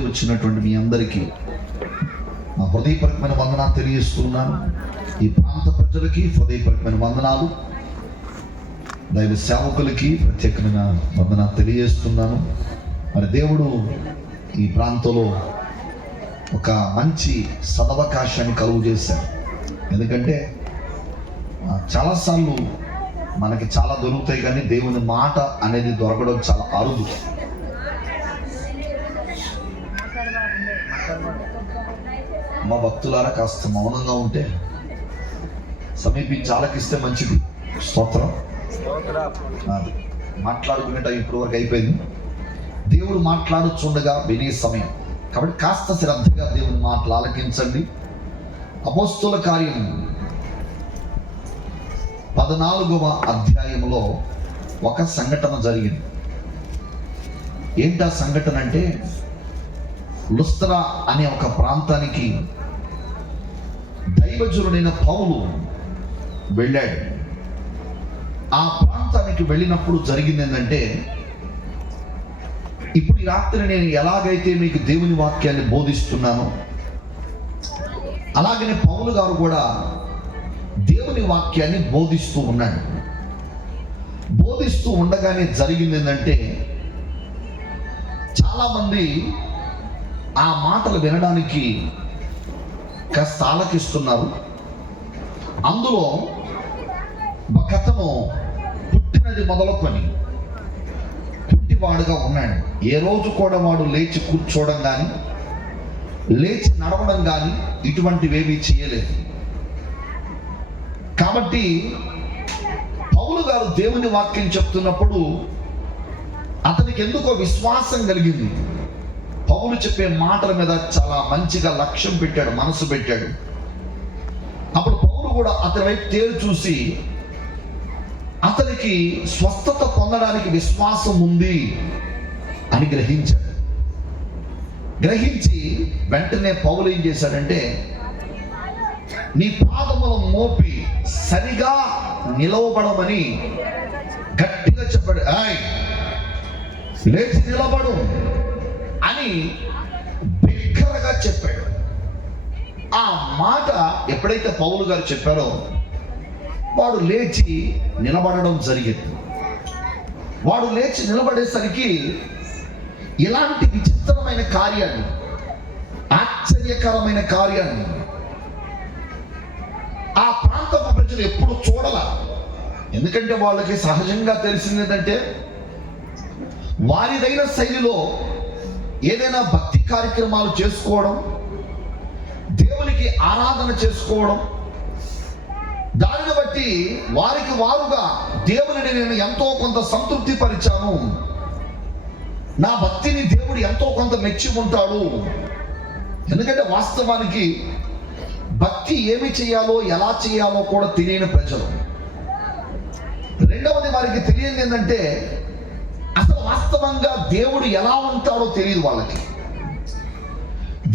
వచ్చినటువంటి మీ అందరికీ నా హృదయపూర్వకమైన వందనాలు తెలియజేస్తున్నాను. ఈ ప్రాంత ప్రజలకి హృదయపూర్వకమైన వందనాలు, దైవ సేవకులకి ప్రత్యేకమైన వందనాలు తెలియజేస్తున్నాను. మరి దేవుడు ఈ ప్రాంతంలో ఒక మంచి సదవకాశాన్ని కలుగు చేశారు. ఎందుకంటే చాలాసార్లు మనకి చాలా దొరుకుతాయి, కానీ దేవుని మాట అనేది దొరకడం చాలా అరుదు. మా భక్తులారా కాస్త మౌనంగా ఉంటే సమీపించి ఆలకిస్తే మంచిది. స్తోత్రం. మాట్లాడుకునే టైం ఇప్పటి వరకు అయిపోయింది. దేవుడు మాట్లాడుచుండగా వినే సమయం కాబట్టి కాస్త శ్రద్ధగా దేవుని మాటలు ఆలకించండి. అపోస్తుల కార్యం 14వ అధ్యాయంలో ఒక సంఘటన జరిగింది. ఏంటా సంఘటన అంటే, లుస్త్రా అనే ఒక ప్రాంతానికి దైవజనుడైన పౌలు వెళ్ళాడు. ఆ ప్రాంతానికి వెళ్ళినప్పుడు జరిగింది ఏంటంటే, ఇప్పుడు ఈ రాత్రి నేను ఎలాగైతే మీకు దేవుని వాక్యాన్ని బోధిస్తున్నానో అలాగనే పౌలు గారు కూడా దేవుని వాక్యాన్ని బోధిస్తూ ఉన్నాడు. బోధిస్తూ ఉండగానే జరిగింది ఏంటంటే, చాలామంది ఆ మాటలు వినడానికి కాస్త ఆలకిస్తున్నారు. అందులో ఒకతను పుట్టినది మొదలుకొని కుంటివాడుగా ఉన్నాడు. ఏ రోజు కూడా వాడు లేచి కూర్చోవడం కానీ లేచి నడవడం కానీ ఇటువంటివేమీ చేయలేదు. కాబట్టి పౌలు గారు దేవుని వాక్యం చెప్తున్నప్పుడు అతనికి ఎందుకో విశ్వాసం కలిగింది. పౌలు చెప్పే మాటల మీద చాలా మంచిగా లక్ష్యం పెట్టాడు, మనసు పెట్టాడు. అప్పుడు పౌలు కూడా అతని వైపు తేరు చూసి అతనికి స్వస్థత పొందడానికి విశ్వాసం ఉంది అని గ్రహించాడు. గ్రహించి వెంటనే పౌలు ఏం చేశాడంటే, నీ పాదములు మోపి సరిగా నిలవబడమని గట్టిగా చెప్పాడు. లేచి నిలబడు అని బిగ్గరగా చెప్పాడు. ఆ మాట ఎప్పుడైతే పౌలు గారు చెప్పారో వాడు లేచి నిలబడడం జరిగింది. వాడు లేచి నిలబడేసరికి ఇలాంటి విచిత్రమైన కార్యాన్ని, ఆశ్చర్యకరమైన కార్యాన్ని ఆ ప్రాంతపు ప్రజలు ఎప్పుడు చూడాల. ఎందుకంటే వాళ్ళకి సహజంగా తెలిసింది ఏంటంటే, వారిదైన శైలిలో ఏదైనా భక్తి కార్యక్రమాలు చేసుకోవడం, దేవునికి ఆరాధన చేసుకోవడం, దానిని బట్టి వారికి వారుగా దేవుని నేను ఎంతో కొంత సంతృప్తి పరిచాను, నా భక్తిని దేవుడు ఎంతో కొంత మెచ్చి ఉంటాడు. ఎందుకంటే వాస్తవానికి భక్తి ఏమి చేయాలో ఎలా చేయాలో కూడా తెలియని ప్రజలు. రెండవది, వారికి తెలియదు ఏంటంటే అసలు వాస్తవంగా దేవుడు ఎలా ఉంటాడో తెలియదు. వాళ్ళకి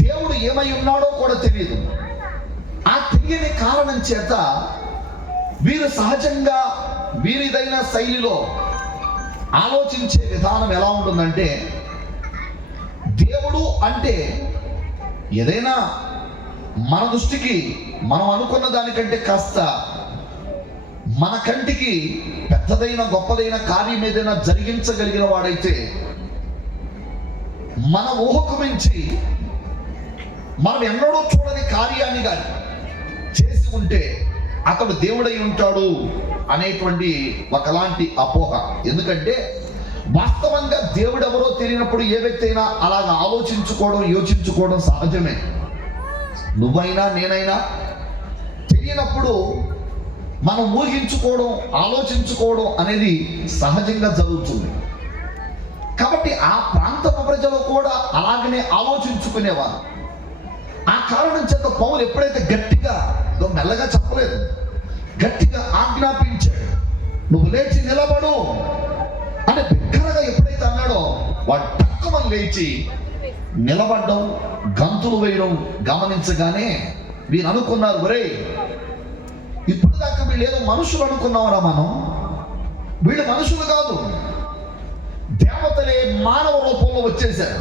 దేవుడు ఏమై ఉన్నాడో కూడా తెలియదు. ఆ తెలియని కారణం చేత వీరు సహజంగా వీరిదైన శైలిలో ఆలోచించే విధానం ఎలా ఉంటుందంటే, దేవుడు అంటే ఏదైనా మన దృష్టికి మనం అనుకున్న దానికంటే కాస్త మన కంటికి పెద్దదైన గొప్పదైన కార్యం ఏదైనా జరిగించగలిగిన వాడైతే, మన ఊహకు మించి మనం ఎన్నడూ చూడని కార్యాన్ని కానీ చేసి ఉంటే అతడు దేవుడై ఉంటాడు అనేటువంటి ఒకలాంటి అపోహ. ఎందుకంటే వాస్తవంగా దేవుడు ఎవరో తెలియనప్పుడు ఏ వ్యక్తి అయినా అలాగ ఆలోచించుకోవడం, యోచించుకోవడం సహజమే. నువ్వైనా నేనైనా తెలియనప్పుడు మనం ఊహించుకోవడం, ఆలోచించుకోవడం అనేది సహజంగా జరుగుతుంది. కాబట్టి ఆ ప్రాంతపు ప్రజలు కూడా అలాగనే ఆలోచించుకునేవారు. ఆ కారణం చేత పౌలు ఎప్పుడైతే గట్టిగా, మెల్లగా చెప్పలేదు, గట్టిగా ఆజ్ఞాపించాడు, నువ్వు లేచి నిలబడు అని బిగ్గరగా ఎప్పుడైతే అన్నాడో వాడు టక్కుమని లేచి నిలబడడం, గంతులు వేయడం గమనించగానే వీరు అనుకున్నారు, ఒరే ఇప్పుడు దాకా వీళ్ళు ఏదో మనుషులు అనుకున్నామరా, మనం వీళ్ళు మనుషులు కాదు, దేవతలే మానవ రూపంలో వచ్చేసారు.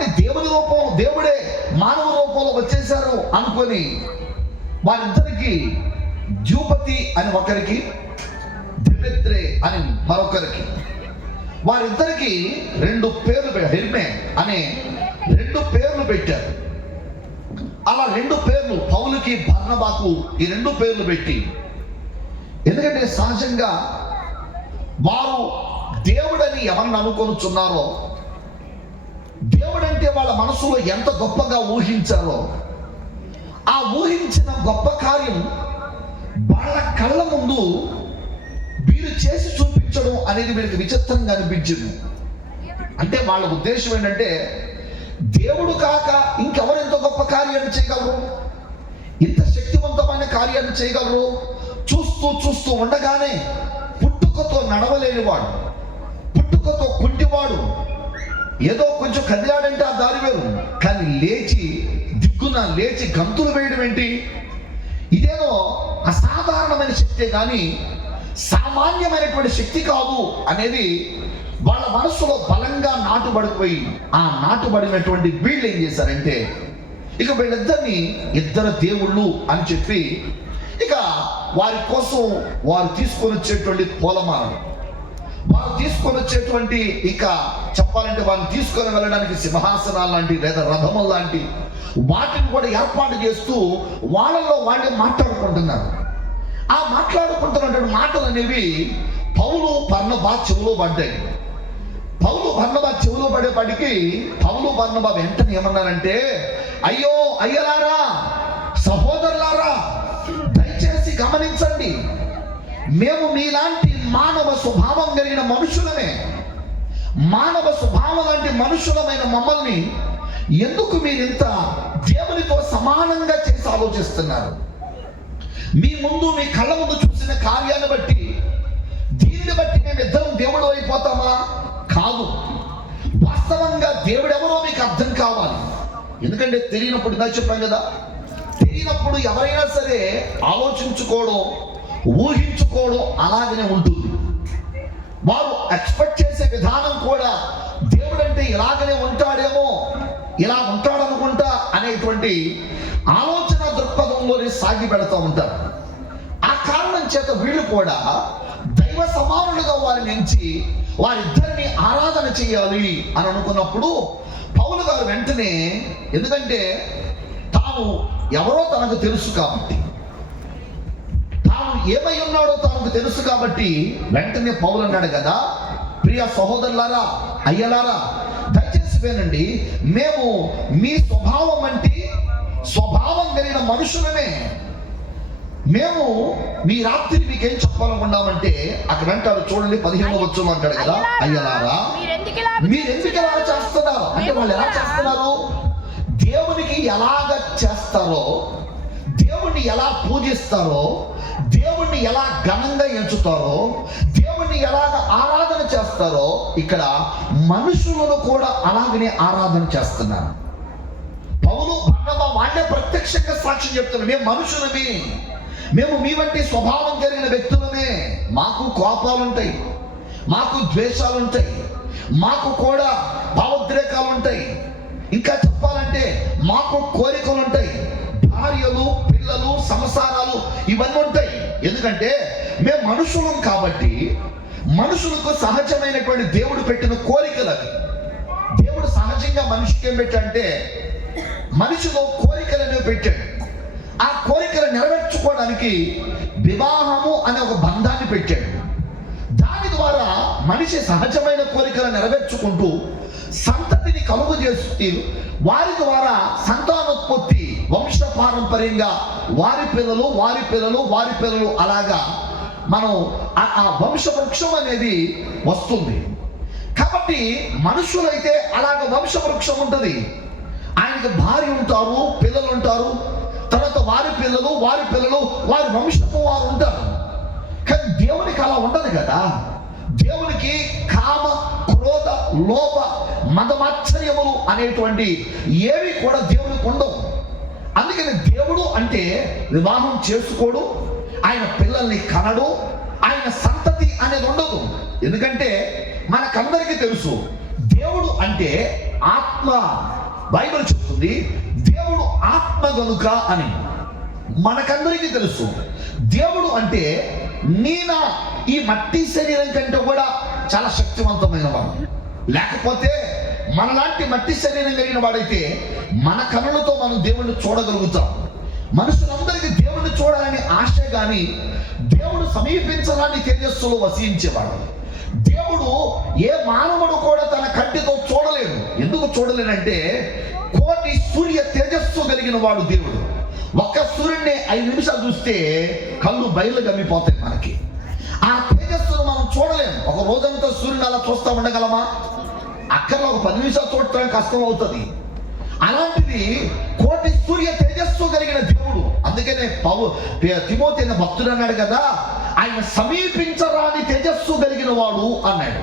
కాబట్టి దేవుడే మానవ రూపంలో వచ్చేశారు అనుకొని వారిద్దరికి ద్యూపతి అని ఒకరికి, దిమెత్రే అని మరొకరికి, వారిద్దరికి హెర్మే అనే 2 పేర్లు పెట్టారు. అలా 2 పేర్లు, పౌలుకి బర్నబాకు ఈ 2 పేర్లు పెట్టి, ఎందుకంటే సహజంగా వారు దేవుడని ఎవరిని అనుకొనుచున్నారో, దేవుడంటే వాళ్ళ మనసులో ఎంత గొప్పగా ఊహించారో, ఆ ఊహించిన గొప్ప కార్యం వాళ్ళ కళ్ళ ముందు వీరు చేసి చూపించడం అనేది వీరికి విచిత్రంగా అనిపించింది. అంటే వాళ్ళ ఉద్దేశం ఏంటంటే, దేవుడు కాక ఇంకెవరు ఎంత గొప్ప కార్యాన్ని చేయగలరు, ఇంత శక్తివంతమైన కార్యాన్ని చేయగలరు? చూస్తూ ఉండగానే పుట్టుకతో నడవలేనివాడు, పుట్టుకతో కుంటివాడు, ఏదో కొంచెం కదిలాడంటే ఆ దారి వేరు, కానీ దిగ్గున లేచి గంతులు వేయడం ఏంటి? ఇదేదో అసాధారణమైన శక్తే కానీ సామాన్యమైనటువంటి శక్తి కాదు అనేది వాళ్ళ మనసులో బలంగా నాటుబడిపోయి, ఆ నాటుబడినటువంటి వీళ్ళు ఏం చేశారంటే, ఇక వీళ్ళిద్దరిని 2 దేవుళ్ళు అని చెప్పి, ఇక వారి కోసం వారు తీసుకొని వచ్చేటువంటి పూలమాలలు, వారు తీసుకొని వచ్చేటువంటి, ఇక చెప్పాలంటే వారిని తీసుకొని వెళ్ళడానికి సింహాసనాలు లాంటి లేదా రథములు లాంటి వాటిని కూడా ఏర్పాటు చేస్తూ వాళ్ళలో వాళ్ళే మాట్లాడుకుంటున్నారు. ఆ మాట్లాడుకుంటున్నటువంటి మాటలు అనేవి పౌలు బర్నబా చెవులో పడ్డాయి. పౌలు బర్నబా చెవులో పడేపటికి పౌలు బర్నబా వెంటనే ఏమన్నారంటే, అయ్యో అయ్యలారా, సహోదరులారా, దయచేసి గమనించండి, మేము మీలాంటి మానవ స్వభావం కలిగిన మనుషులమే. మానవ స్వభావం లాంటి మనుషులమైన మమ్మల్ని ఎందుకు మీరింత దేవునితో సమానంగా చేసి ఆలోచిస్తున్నారు? మీ కళ్ళ ముందు చూసిన కార్యాన్ని బట్టి, దీన్ని బట్టి మేమిద్దరం దేవుడు అయిపోతామా? కాదు. వాస్తవంగా దేవుడెవరో మీకు అర్థం కావాలి. ఎందుకంటే తెలియనప్పుడు, ఇందా చెప్పాం కదా, తెలియనప్పుడు ఎవరైనా సరే ఆలోచించుకోవడం, ఊహించుకోవడం అలాగనే ఉంటుంది. వారు ఎక్స్పెక్ట్ చేసే విధానం కూడా దేవుడంటే ఇలాగనే ఉంటాడేమో, ఇలా ఉంటాడనుకుంటా అనేటువంటి ఆలోచన దృక్పథంలోనే సాగి పెడతా ఉంటారు. ఆ కారణం చేత వీళ్ళు కూడా దైవ సమానులుగా వారిని ఎంచి వారిద్దరిని ఆరాధన చేయాలి అని అనుకున్నప్పుడు పౌలు గారు వెంటనే, ఎందుకంటే తాను ఎవరో తనకు తెలుసు కాబట్టి, తాను ఏమై ఉన్నాడో తనకు తెలుసు కాబట్టి వెంటనే పౌలు అన్నాడు కదా, ప్రియ సహోదరులారా, అయ్యలారా, దయచేసి వినండి, మేము మీ స్వభావం కలిగిన మనుషులమే. మేము మీ రాత్రి మీకేం చెప్పాలనుకున్నామంటే, అక్కడ అంటారు చూడండి, 15వ వచనం అంటాడు కదా, అయ్యలారా మీరెందుకు ఎలా చేస్తున్నారు అంటే, వాళ్ళు ఎలా చేస్తున్నారు? దేవునికి ఎలాగ చేస్తారో, దేవుణ్ణి ఎలా పూజిస్తారో, దేవుణ్ణి ఎలా ఘనంగా ఎంచుతారో, దేవుణ్ణి ఎలాగ ఆరాధన చేస్తారో, ఇక్కడ మనుషులను కూడా అలాగనే ఆరాధన చేస్తున్నారు. పౌలు బర్నబా వాళ్ళే ప్రత్యక్షంగా సాక్ష్యం చెప్తున్నారు, మేము మనుషులమే, మేము మీ వంటి స్వభావం కలిగిన వ్యక్తులమే. మాకు కోపాలు ఉంటాయి, మాకు ద్వేషాలు ఉంటాయి, మాకు కూడా భావోద్రేకాలు ఉంటాయి, ఇంకా చెప్పాలంటే మాకు కోరికలు ఉంటాయి, భార్యలు, పిల్లలు, సంసారాలు ఇవన్నీ ఉంటాయి. ఎందుకంటే మేము మనుషులం కాబట్టి మనుషులకు సహజమైనటువంటి దేవుడు పెట్టిన కోరికలు అవి. దేవుడు సహజంగా మనిషికి ఏం పెట్టాడంటే, మనిషిలో కోరికలను పెట్టాడు. ఆ కోరికలు నెరవేర్చుకోవడానికి వివాహము అనే ఒక బంధాన్ని పెట్టాడు. దాని ద్వారా మనిషి సహజమైన కోరికలను నెరవేర్చుకుంటూ సంతతిని కలుగు చేస్తూ వారి ద్వారా సంతానోత్పత్తి వంశపారంపర్యంగా వారి పిల్లలు అలాగా మనం ఆ వంశవృక్షం అనేది వస్తుంది. కాబట్టి మనుషులైతే అలాగ వంశవృక్షం ఉంటుంది. ఆయనకి భార్య ఉంటారు, పిల్లలు ఉంటారు, తర్వాత వారి పిల్లలు వారి వంశపు వారు ఉంటారు. కానీ దేవునికి అలా ఉండదు కదా. దేవునికి కామ, క్రోధ, లోభ, మదమాశ్చర్యములు అనేటువంటి ఏవి కూడా దేవునికి ఉండవు. అందుకని దేవుడు అంటే వివాహం చేసుకోడు, ఆయన పిల్లల్ని కనడు, ఆయన సంతతి అనేది ఉండదు. ఎందుకంటే మనకందరికీ తెలుసు, దేవుడు అంటే ఆత్మ, బైబిల్ చెప్తుంది దేవుడు ఆత్మ గనుక అని. మనకందరికీ తెలుసు దేవుడు అంటే ఈ మట్టి శరీరం కంటే కూడా చాలా శక్తివంతమైన వాడు. లేకపోతే మనలాంటి మట్టి శరీరం కలిగిన వాడైతే మన కనులతో మనం దేవుణ్ణి చూడగలుగుతాం. మనుషులందరికీ దేవుణ్ణి చూడాలని ఆశ, కానీ దేవుడు సమీపించడాన్ని తేజస్సులో వసించేవాడు. దేవుడు ఏ మానవుడు కూడా తన కంటితో చూడలేడు. ఎందుకు చూడలేడంటే కోటి సూర్య తేజస్సు కలిగిన వాడు దేవుడు. ఒక్క సూర్యుడిని 5 నిమిషాలు చూస్తే కళ్ళు బయలు గమ్మిపోతాయి మనకి. ఆ తేజస్సును మనం చూడలేము. ఒక రోజంతా సూర్యుని అలా చూస్తా ఉండగలమా? అక్కడ ఒక 10 నిమిషాలు చూడటానికి కష్టం అవుతుంది. అలాంటిది కోటి సూర్య తేజస్సు కలిగిన దేవుడు. అందుకనే తిమోతి అనే భక్తుడు అన్నాడు కదా, ఆయన సమీపించరాని తేజస్సు కలిగిన వాడు అన్నాడు.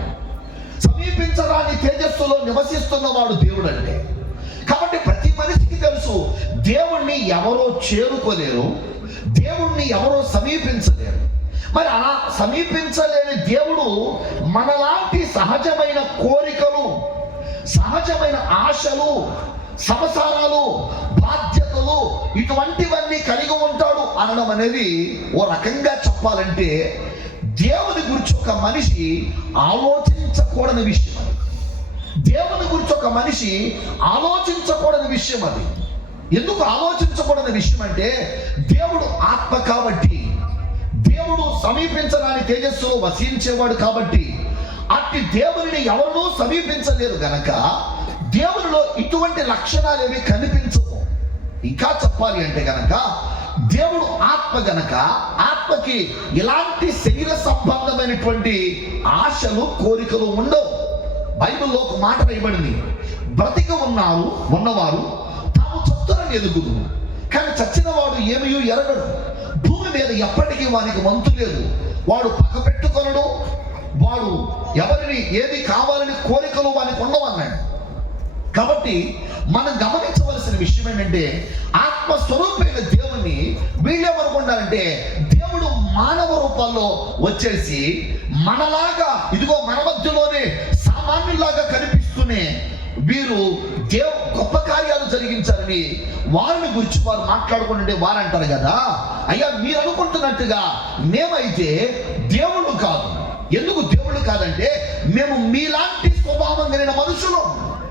సమీపించరాని తేజస్సులో నివసిస్తున్నవాడు దేవుడు అంటే. కాబట్టి ప్రతి మనిషికి తెలుసు దేవుణ్ణి ఎవరో చేరుకోలేరు, దేవుణ్ణి ఎవరో సమీపించలేరు. మరి అలా సమీపించలేని దేవుడు మనలాంటి సహజమైన కోరికలు, సహజమైన ఆశలు, సంసారాలు, బాధ్యతలు ఇటువంటివన్నీ కలిగి ఉంటాడు అనడం అనేది ఓ రకంగా చెప్పాలంటే దేవుని గురించి ఒక మనిషి ఆలోచించకూడని విషయం అది. దేవుని గురించి ఒక మనిషి ఆలోచించకూడని విషయం అది. ఎందుకు ఆలోచించకూడని విషయం అంటే దేవుడు ఆత్మ కాబట్టి, దేవుడు సమీపించడాని తేజస్సులో వసించేవాడు కాబట్టి, అట్టి దేవుని ఎవరినూ సమీపించలేరు గనక దేవునిలో ఇటువంటి లక్షణాలు ఏవి కనిపించవు. ఇంకా చెప్పాలి అంటే గనక దేవుడు ఆత్మ గనక ఆత్మకి ఇలాంటి శరీర సంబంధమైనటువంటి ఆశలు, కోరికలు ఉండవు. బైబిల్లో ఒక మాట రాయబడింది, బ్రతిక ఉన్నవారు తాము చచ్చునని ఎరుగుదురు, కానీ చచ్చిన వాడు ఏమీ ఎరగడు. భూమి మీద ఎప్పటికీ వానికి వంతు లేదు. వాడు పక్క పెట్టుకొనడు, వాడు ఎవరిని ఏది కావాలని కోరికలు వానికి ఉండవన్నాడు. కాబట్టి మనం గమనించవలసిన విషయం ఏంటంటే ఆత్మస్వరూపమైన దేవుని వీళ్ళేమనుకుంటారంటే దేవుడు మానవ రూపంలో వచ్చేసి మనలాగా ఇదిగో మన మధ్యలోనే సామాన్యులాగా కనిపిస్తూనే వీరు గొప్ప కార్యాలు జరిగించారని వారిని గురించి వారు మాట్లాడుకుంటుంటే వారు అంటారు కదా, అయ్యా మీరు అనుకుంటున్నట్టుగా మేమైతే దేవుళ్ళు కాదు. ఎందుకు దేవుళ్ళు కాదంటే మేము మీలాంటి స్వభావం కలిగిన మనుషులు.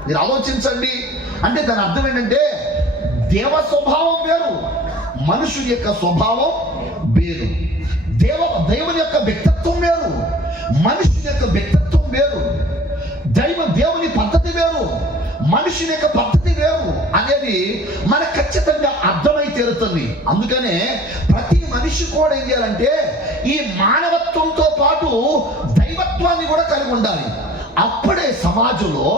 మీరు ఆలోచించండి. అంటే దాని అర్థం ఏంటంటే దేవ స్వభావం వేరు, మనుషుని యొక్క స్వభావం వేరు. దేవుని యొక్క వ్యక్తిత్వం వేరు, మనుషుని యొక్క వ్యక్తిత్వం వేరు. దేవుని పద్ధతి వేరు, మనుషుని యొక్క పద్ధతి వేరు అనేది మనకు ఖచ్చితంగా అర్థమై తీరుతుంది. అందుకనే ప్రతి మనిషి కూడా ఏం చేయాలంటే ఈ మానవత్వంతో పాటు దైవత్వాన్ని కూడా కలిగి ఉండాలి. అప్పుడే సమాజంలో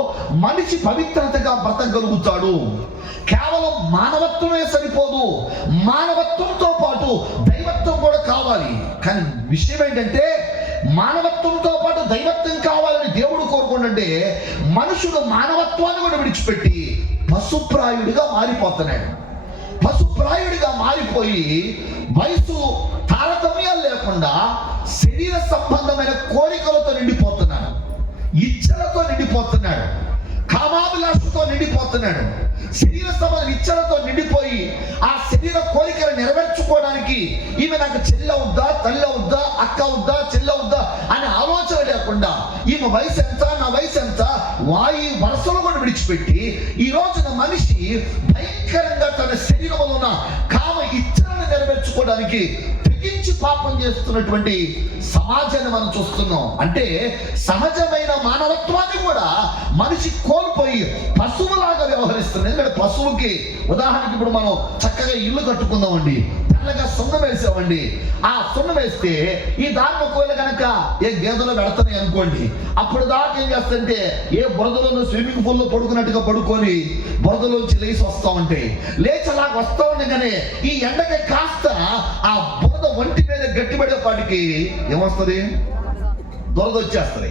మనిషి పవిత్రతగా బ్రతకగలుగుతాడు. కేవలం మానవత్వమే సరిపోదు, మానవత్వంతో పాటు దైవత్వం కూడా కావాలి. కానీ విషయం ఏంటంటే మానవత్వంతో పాటు దైవత్వం కావాలని దేవుడు కోరుకుంటుంటే మనుషుడు మానవత్వాన్ని కూడా విడిచిపెట్టి పశుప్రాయుడిగా మారిపోతున్నాడు. పశుప్రాయుడిగా మారిపోయి వయసు తారతమ్యాలు లేకుండా శరీర సంబంధమైన కోరికలతో నిండిపోతున్నాడు, ఇచ్చలతో నిండిపోతున్నాడు, కామాభిలాషతో నిండిపోతున్నాడు. శరీర సంబంధ ఇచ్చలతో నిండిపోయి ఆ శరీర కోరికలు నెరవేర్చుకోవడానికి ఈమె నాకు చెల్లి అవుద్దా, తల్లి అవుద్దా, అక్క అవుద్దా, చెల్లి అవుద్దా అనే ఆలోచన లేకుండా ఈమె వయసు ఎంత, నా వయసు ఎంత, వాయి వరసలు కూడా విడిచిపెట్టి ఈ రోజున మనిషి భయంకరంగా తన శరీరంలో ఉన్న కామ ఇచ్చలను నెరవేర్చుకోవడానికి తెగించి పాపం చేస్తున్నటువంటి సమాజాన్ని మనం చూస్తున్నాం. అంటే సహజమైన మానవత్వాన్ని కూడా మనిషి కోల్పోయి పశువులాగా వ్యవహరిస్తుంది. ఎందుకంటే పశువుకి ఉదాహరణకి ఇప్పుడు మనం చక్కగా ఇల్లు కట్టుకుందామండి, తెల్లగా సున్నం వేసామండి. ఆ సున్నం వేస్తే ఈ దాన్ని ఒకవేళ కనుక ఏ గేదెలో పెడతాయి అనుకోండి, అప్పుడు దాకా ఏం చేస్తుంటే ఏ బురదలో స్విమ్మింగ్ పూల్లో పడుకున్నట్టుగా పడుకొని బురదలోంచి లేచి వస్తా ఉంటాయి. లేచి అలాగ వస్తా ఉండగానే ఈ ఎండకి కాస్త ఆ బురద ఒంటి మీద గట్టిపడేపాటికి ఏమొస్తుంది, దురద వచ్చేస్తుంది.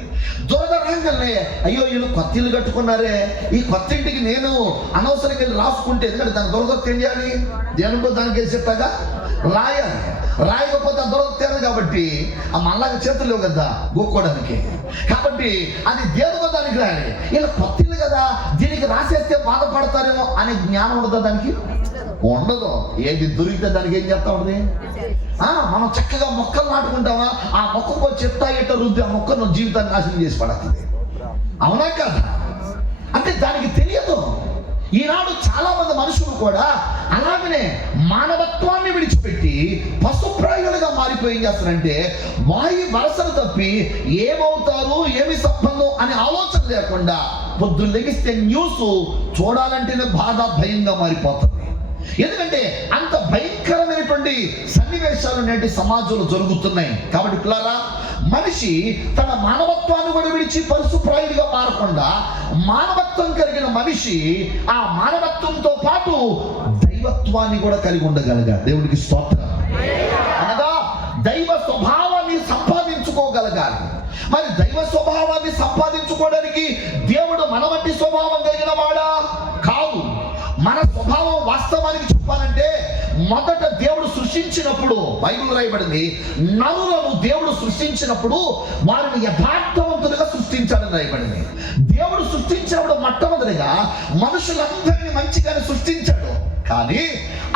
దురద రాగానే అయ్యో వీళ్ళు కొత్త ఇల్లు కట్టుకున్నారే, ఈ కొత్త ఇంటికి నేను అనవసరంగా వెళ్ళి రాసుకుంటే, ఎందుకంటే దాని దురద ఏం చేయాలి, దేనికో దానికి వేసేస్తాగా రాయాలి. రాయకపోతే ఆ దురద తీరదు కాబట్టి ఆ మళ్ళాగా చేతులు లేవు కదా గోక్కోవడానికి. కాబట్టి అది దేనికో దానికి రాయాలి. ఇలా కొత్త ఇల్లు కదా, దీనికి మీకు రాసేస్తే బాధపడతారేమో అనే జ్ఞానం ఉండదా దానికి? ఉండదు. ఏది దొరికితే దానికి ఏం చేస్తా ఉంటుంది? మనం చక్కగా మొక్కలు నాటుకుంటామా, ఆ మొక్కకు చెత్త ఇట్ట రుద్ది ఆ మొక్కను జీవితాన్ని నాశనం చేసి పడుతుంది. అవునా కదా? అంటే దానికి తెలియదు. ఈనాడు చాలా మంది మనుషులు కూడా అలాగనే మానవత్వాన్ని విడిచిపెట్టి పశుప్రాయులుగా మారిపోయి ఏం చేస్తారంటే వాయి వరసలు తప్పి ఏమవుతారు, ఏమి సంబంధం అనే ఆలోచన లేకుండా పొద్దున్న లెగిస్తే న్యూస్ చూడాలంటేనే బాధ, భయంగా మారిపోతుంది. ఎందుకంటే అంత భయంకరమైనటువంటి సన్నివేశాలు నేటి సమాజంలో జరుగుతున్నాయి. కాబట్టి పిల్లరా, మనిషి తన మానవత్వాన్ని కూడా విడిచి పశుప్రాయుడిగా మారకుండా మానవత్వం కలిగిన మనిషి ఆ మానవత్వంతో పాటు దైవత్వాన్ని కూడా కలిగి ఉండగలగాలి. దేవుడికి స్తోత్రం. అనగా దైవ స్వభావాన్ని సంపాదించుకోగలగాలి. మరి దైవ స్వభావాన్ని సంపాదించుకోవడానికి దేవుడు మన వంటి స్వభావం కలిగిన వాడా? కాదు. మన స్వభావం వాస్తవానికి చెప్పాలంటే మొదట దేవుడు సృష్టించినప్పుడు బైబిల్ రాయబడింది, నరులను దేవుడు సృష్టించినప్పుడు వారిని యథార్థవంతులుగా సృష్టించాలని రాయబడింది. దేవుడు సృష్టించినప్పుడు మొట్టమొదటిగా మనుషులందరినీ మంచిగానే సృష్టించాడు. కానీ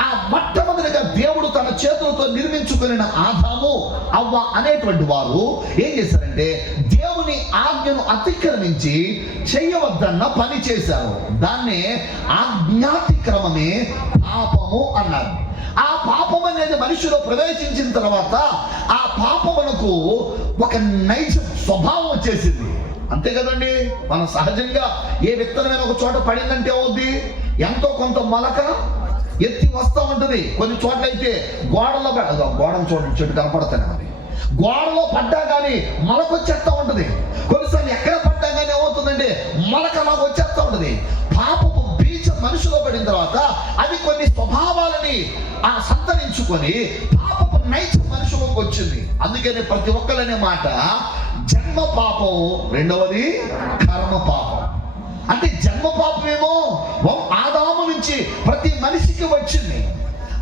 ఆ మొట్టమొదటిగా దేవుడు తన చేతులతో నిర్మించుకున్న ఆదాము, అవ్వ అనేటువంటి వారు ఏం చేశారంటే దేవుని ఆజ్ఞను అతిక్రమించి చేయవద్దన్న పని చేశారు. దాన్నే ఆజ్ఞాతిక్రమమే పాపము అన్నారు. ఆ పాపం అనేది మనిషిలో ప్రవేశించిన తర్వాత ఆ పాపమునకు ఒక నైజ స్వభావం వచ్చేసింది. అంతే కదండి. మనం సహజంగా ఏ విత్తనమైన ఒక చోట పడిందంటే అవుద్ది, ఎంతో కొంత మొలక ఎత్తి వస్తూ ఉంటుంది. కొన్ని చోట్ల అయితే గోడలో చూడండి, చెట్టు కనపడతానే మరి గోడలో పడ్డా కానీ మొలక వచ్చేస్తూ ఉంటుంది. కొన్నిసార్లు ఎక్కడ పడ్డా కానీ ఏమవుతుందంటే మొలకలాగా వచ్చేస్తూ ఉంటుంది. పాపపు బీజం మనిషిలో పడిన తర్వాత అది కొన్ని స్వభావాలని సంతరించుకొని పాపపు నైజం మనిషిలోకి వచ్చింది. అందుకనే ప్రతి ఒక్కరనే మాట జన్మ పాపం, రెండవది కర్మ పాపం. అంటే జన్మ పాపమేమో ఆదాము నుంచి ప్రతి మనిషికి వచ్చింది.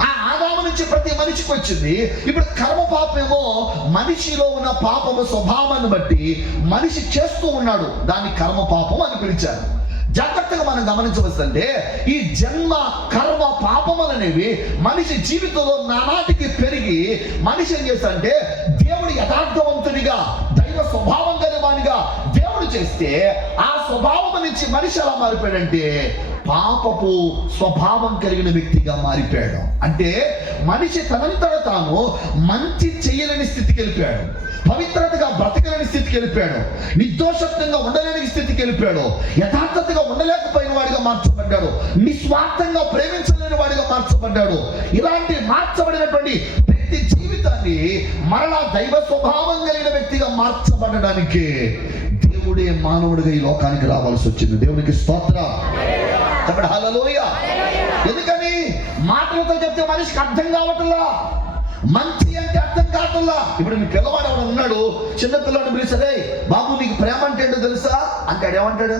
ఆ ఆదాము నుంచి ప్రతి మనిషికి వచ్చింది. ఇప్పుడు కర్మ పాపమేమో మనిషిలో ఉన్న పాపము స్వభావాన్ని బట్టి మనిషి చేస్తూ ఉన్నాడు. దాన్ని కర్మ పాపం అని పిలిచారు. జాగ్రత్తగా మనం గమనించవలసిందంటే ఈ జన్మ, కర్మ, పాపములు అనేవి మనిషి జీవితంలో నానాటికి పెరిగి మనిషి ఏం చేస్తాడంటే దేవుడు యథార్థవంతునిగా దైవ స్వభావం కలిగినవానిగా దేవుడు చేస్తే ఆ స్వభావం నుంచి మనిషి ఎలా మారిపోయాడంటే పాపపు స్వభావం కలిగిన వ్యక్తిగా మారిపోయాడు. అంటే మనిషి తనంతట తాను మంచి చేయలేని స్థితికి వెళ్ళిపోయాడు, పవిత్రతగా బ్రతకలేని స్థితికి వెళ్ళిపోయాడు, నిర్దోషత్వంగా ఉండలేని స్థితికి వెళ్ళిపోయాడు, యథార్థతగా ఉండలేకపోయిన వాడిగా మార్చబడ్డాడు, నిస్వార్థంగా ప్రేమించలేని వాడిగా మార్చబడ్డాడు. ఇలాంటి మార్చబడినటువంటి వ్యక్తి జీవితాన్ని మరలా దైవ స్వభావం కలిగిన వ్యక్తిగా మార్చబడడానికి దేవుడే మానవుడిగా ఈ లోకానికి రావాల్సి వచ్చింది. దేవునికి స్తోత్రం. చెప్పండి హల్లెలూయా. ఎందుకని మాటలతో చెప్తే మనిషికి అర్థం కావట్లా, మంచి అంటే అర్థం కావట్లా. ఇప్పుడు మీ పిల్లవాడు ఎవడు ఉన్నాడు, చిన్న పిల్లవాడు పిలిచారే, బాబు నీకు ప్రేమ అంటే ఏంటో తెలుసా అంటాడు. ఏమంటాడు?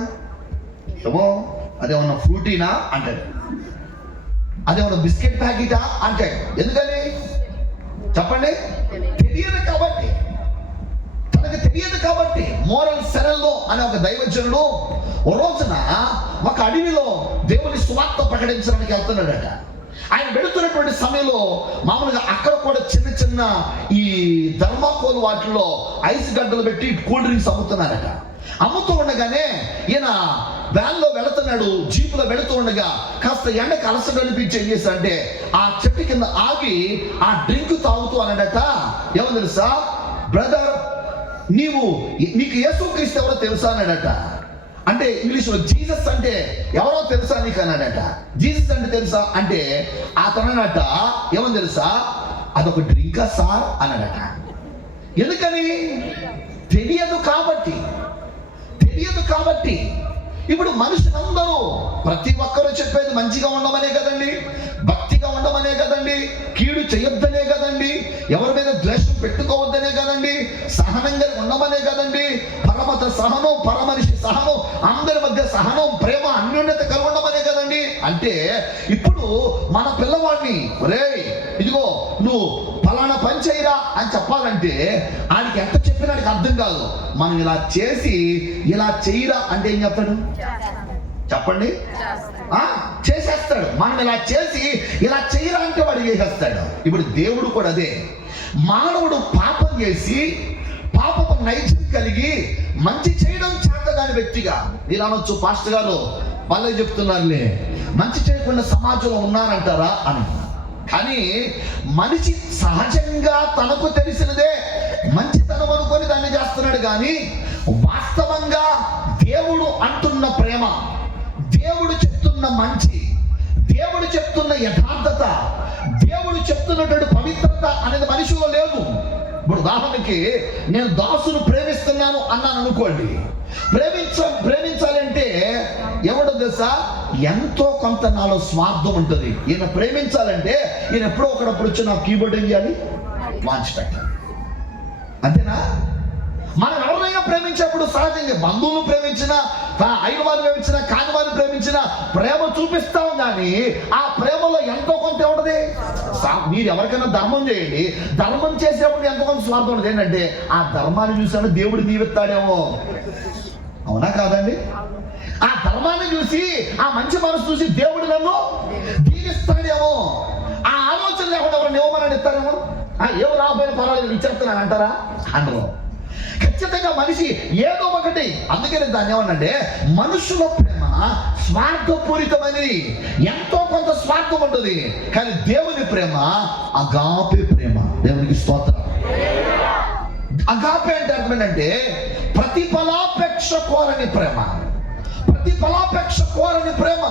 ఏమో అదేమన్నా ఫ్రూటీనా అంటాడు, అదేమన్నా బిస్కెట్ ప్యాకెటా అంటాడు. ఎందుకని చెప్పండి? తెలియదు కాబట్టి, తనకు తెలియదు కాబట్టి. మోరల్ సెరల్లో అనే ఒక దైవజనుడు ఓ రోజున ఒక అడవిలో దేవుని సువార్త ప్రకటించడానికి వెళ్తున్నాడట. ఆయన వెళుతున్నటువంటి సమయంలో మామూలుగా అక్కడ కూడా చిన్న చిన్న ఈ ధర్మాకోలు వాటిల్లో ఐస్ గడ్డలు పెట్టి కూల్ డ్రింక్స్ అమ్ముతున్నారట. అమ్ముతూ ఉండగానే ఈయన వ్యాన్లో వెళుతున్నాడు, జీపులో వెళుతూ ఉండగా కాస్త ఎండకు అలసట అనిపించి ఏం చేశాడంటే ఆ చెట్టు కింద ఆగి ఆ డ్రింక్ తాగుతూ అన్నాడట. ఏమో తెలుసా బ్రదర్, నీకు యేసుక్రీస్తు ఎవరో తెలుసా అన్నాడట. అంటే ఇంగ్లీష్లో జీసస్ అంటే ఎవరో తెలుసా నీకు అన్నాడట. జీసస్ అంటే తెలుసా అంటే అతనట ఏమని తెలుసా, అదొక డ్రింకా సార్ అన్నాడట. ఎందుకని? తెలియదు కాబట్టి. ఇప్పుడు మనుషులందరూ ప్రతి ఒక్కరూ చెప్పేది మంచిగా ఉండమనే కదండి, భక్తిగా ఉండమనే కదండి, కీడు చేయొద్దనే కదండి, ఎవరి మీద ద్వేషం పెట్టుకోవద్దనే కదండి, సహనంగా ఉండమనే కదండి, పరమత సహనం, పరమనిషి సహనం, అందరి మధ్య సహనం, ప్రేమ, అన్యోన్యత కలిగి ఉండమనే కదండి. అంటే ఇప్పుడు మన పిల్లవాడిని ఒరేయ్ ఇదిగో నువ్వు ఫలానా పని చేయరా అని చెప్పాలంటే ఆయనకి ఎంత చెప్పినా ఆయనకి అర్థం కాదు. మనం ఇలా చేసి ఇలా చేయరా అంటే ఏం చెప్తాడు? చెప్పండి. చేసేస్తాడు. మనం ఇలా చేసి ఇలా చేయరా అంటే వాడు చేసేస్తాడు. ఇప్పుడు దేవుడు కూడా అదే. మానవుడు పాపం చేసి పాపపు నైజం కలిగి మంచి చేయడం చేతగాని వ్యక్తిగా మీరు అనొచ్చు, పాస్టర్ గారు వాళ్ళే చెప్తున్నారులే, మంచి చేయకుండా సమాజంలో ఉన్నారంటారా అని. కానీ మనిషి సహజంగా తనకు తెలిసినదే మంచితనం అనుకొని దాన్ని చేస్తున్నాడు. కానీ వాస్తవంగా దేవుడు అంటున్న ప్రేమ, దేవుడు చెప్తున్న మంచి, దేవుడు చెప్తున్న యథార్థత, దేవుడు చెప్తున్నటువంటి పవిత్రత అనేది మనిషిలో లేదు. ఇప్పుడు ఉదాహరణకి నేను దాసును ప్రేమిస్తున్నాను అన్నాను అనుకోండి. ప్రేమించాలంటే ఎవడో తెలుసా, ఎంతో కొంత నాలో స్వార్థం ఉంటుంది. ఈయన ప్రేమించాలంటే ఈయన ఎప్పుడో ఒకడప్పుడు వచ్చి నా కీబోర్డ్ ఏం చేయాలి, వాంచి పెట్టాలి. అంతేనా? మనం ఎవరినైనా ప్రేమించేప్పుడు సహజంగా బంధువులు ప్రేమించినా, అయిన వారు ప్రేమించినా, కాని వారిని ప్రేమించినా ప్రేమ చూపిస్తాం. కానీ ఆ ప్రేమలో ఎంతో కొంత ఉంటుంది. మీరు ఎవరికైనా ధర్మం చేయండి, ధర్మం చేసేప్పుడు ఎంతో కొంత స్వార్థం ఉంటుంది. ఏంటంటే ఆ ధర్మాన్ని చూసాను దేవుడు దీవిస్తాడేమో. అవునా కాదండి? ఆ ధర్మాన్ని చూసి, ఆ మంచి మనసు చూసి దేవుడు నన్ను దీవిస్తాడేమో. ఆ ఆలోచన లేకుండా ఎవరు ఇవ్వమని ఇస్తారేమో. ఏమో రాబోయే పర్వాలేదు ఇచ్చేస్తున్నాను అంటారా? అనరు. ఖచ్చితంగా మనిషి ఏదో ఒకటి. అందుకని దాన్ని ఏమన్నంటే మనుషుల ప్రేమ స్వార్థపూరితమైనది, ఎంతో కొంత స్వార్థం ఉంటుంది. కానీ దేవుని ప్రేమ అగాపే ప్రేమ. దేవునికి స్తోత్రం. అగాపే అంటే అర్థం ఏంటంటే ప్రతిఫలాపేక్ష కోరని ప్రేమ. ప్రతిఫలాపేక్ష కోరని ప్రేమ.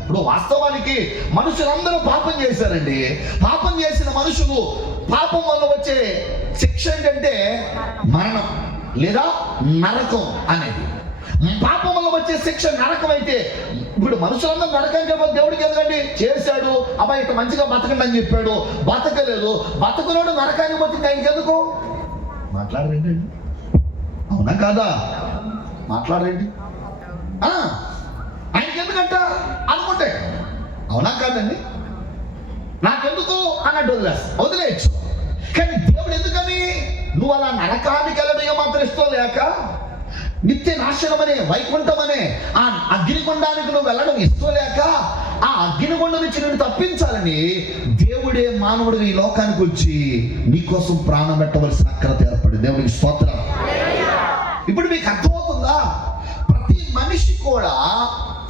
ఇప్పుడు వాస్తవానికి మనుషులందరూ పాపం చేశారండి. పాపం చేసిన మనుషులు, పాపం వల్ల వచ్చే శిక్ష ఏంటంటే మరణం లేదా నరకం అనేది. పాపం వల్ల వచ్చే శిక్ష నరకం అయితే, ఇప్పుడు మనుషులందరూ నరకం చెప్పాలి. దేవుడికి ఎందుకండి చేశాడు, అబ్బాయి ఇక మంచిగా బతకండి అని చెప్పాడు, బతకలేదు. బతకునోడు నరకానికి పోతుంది, ఆయనకి ఎందుకు? మాట్లాడరేంటి? అవునా కాదా? మాట్లాడరేంటి? ఆయనకి ఎందుకంట అనుకుంటే అవునా కాదండి? నాకెందుకు అన్నట్టు వదిలేయచ్చు. కానీ దేవుడు ఎందుకని? నువ్వు అలా నరకానికి వెళ్ళడం ఏమాత్రం ఇష్టం లేక, నిత్య నాశనమనే వైకుంఠమనే ఆ అగ్నిగుండానికి నువ్వు వెళ్ళడం ఇష్టం లేక, ఆ అగ్నిగుండం నుంచి నేను తప్పించాలని దేవుడే మానవుడిగా ఈ లోకానికి వచ్చి నీకోసం ప్రాణం పెట్టవలసిన అక్కరత ఏర్పడింది. దేవుడికి స్తోత్రం. ఇప్పుడు మీకు అర్థమవుతుందా? ప్రతి మనిషి కూడా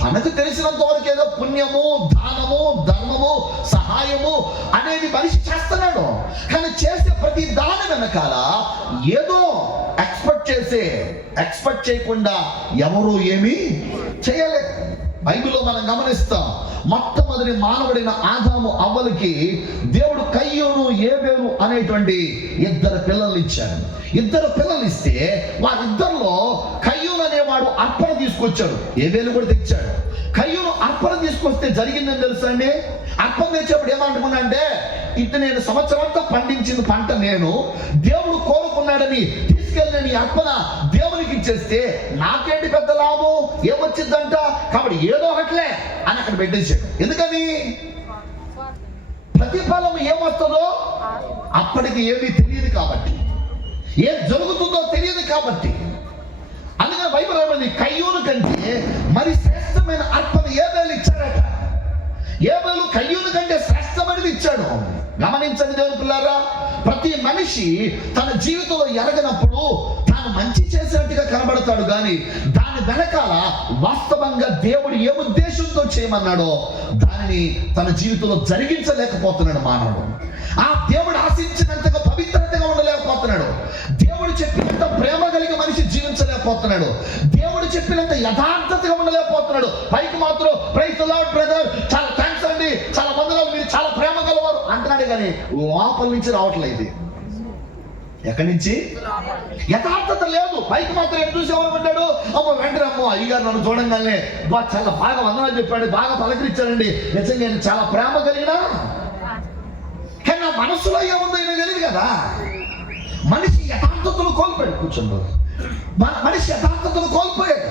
తనకు తెలిసినంత వరకు ఏదో పుణ్యము, దానము, ధర్మము, సహాయము అనేది మనిషి చేస్తున్నాడు. కానీ చేసే ప్రతి దాని వెనకాల ఏదో ఎక్స్పెక్ట్ చేయకుండా ఎవరు ఏమీ చేయలేదు. బైబిల్లో మనం గమనిస్తాం, మొట్టమొదటి మానవుడైన ఆదాము అవ్వలకి దేవుడు కయ్యూను, ఏబేలు అనేటువంటి ఇద్దరు పిల్లలు ఇచ్చాడు. ఇద్దరు పిల్లలు ఇస్తే వారిద్దరిలో కయ్యూను అనేవాడు అర్పణ తీసుకొచ్చాడు, ఏబేలు కూడా తెచ్చాడు. కయ్యూను అర్పణ తీసుకొస్తే జరిగిందని తెలుసా అండి? అర్పణ తెచ్చేప్పుడు ఏమంటున్నా అంటే, ఇటు నేను సంవత్సరం అంతా పండించిన పంట నేను దేవుడు కోరుకున్నాడని తీసుకెళ్ళిన నీ అర్పణ దేవునికి ఇచ్చేస్తే నాకేంటి పెద్ద లాభం, ఏమొచ్చిందంట, కాబట్టి ఏదో ఒకట్లే అని అక్కడ పెట్టేశాడు. ఎందుకని? ప్రతిఫలం ఏమొస్తుందో అప్పటికి ఏమీ తెలియదు కాబట్టి, ఏం జరుగుతుందో తెలియదు కాబట్టి. అందుకని బైబిల్ ఏమని, కయ్యూను కంటే మరి శ్రేష్టమైన అర్పణ ఏబేలు ఇచ్చాడట. ఏబేలు కయ్యూను కంటే శ్రేష్టమైనది ఇచ్చాడు. గమనించండి దేవుని పిల్లారా, ప్రతి మనిషి తన జీవితంలో ఎరగనప్పుడు తాను మంచి చేసినట్టుగా కనబడతాడు. కానీ దాని వెనకాల వాస్తవంగా దేవుడు ఏ ఉద్దేశంతో చేయమన్నాడో దానిని తన జీవితంలో జరిగించలేకపోతున్నాడు మానవుడు. ఆ దేవుడు ఆశించినంతగా పవిత్రతగా ఉండలేకపోతున్నాడు. దేవుడు చెప్పినంత ప్రేమ కలిగి మనిషి జీవించలేకపోతున్నాడు. దేవుడు చెప్పినంత యథార్థతగా ఉండలేకపోతున్నాడు. పైకి మాత్రం ప్రైజ్ ది లార్డ్ బ్రదర్, చాలా థ్యాంక్స్ అండి, చాలా వందనాలు, మీరు చాలా ప్రేమ గలవారు అంటున్నాడు. కానీ లోపల నుంచి రావట్లేదు. ఎక్కడి నుంచి? యథార్థత లేదు. పైకి మాత్రం ఎటు చూసి ఎవరు అంటాడు, అమ్మో వెంటనే అమ్మో అయ్యగారు నన్ను చూడంగానే చాలా బాగా వందనాలు చెప్పాడు, బాగా పలకరించాడండి, నిజంగా నేను చాలా ప్రేమ కలిగినా. కానీ నా మనసులో ఏముందో ఆయన తెలియదు కదా. మనిషి యథార్థతను కోల్పోయాడు. కూర్చోండి, మనిషి యథార్థతను కోల్పోయాడు.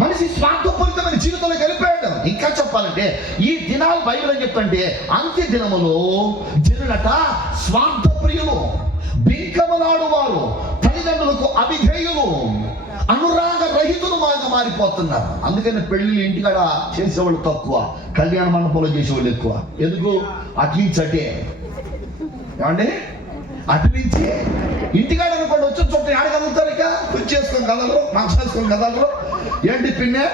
మనిషి స్వార్థపూరితమైన జీవితంలో గడిపాడు. ఇంకా చెప్పాలంటే ఈ దినాలు బైబిల్ అని చెప్తుంటే, అంత్య దినములో జనులట స్వార్థప్రియులు, బింకమలాడు వారు, తల్లిదండ్రులకు అవిధేయులు, అనురాగ రహితులు బాగా మారిపోతున్నారు. అందుకని పెళ్లి ఇంటికాడ చేసేవాళ్ళు తక్కువ, కళ్యాణ మండపంలో చేసేవాళ్ళు ఎక్కువ. ఎందుకు? అట్నుంచి అటే, ఏమండి, అటు నుంచి ఇంటికాడ అనుకోండి వచ్చి చుట్టూ ఆడ కదులుతారు, ఇక కుర్చీ వేసుకొని కదలరు, మంచం వేసుకొని కదలరు. ఏంటి పిన్నే,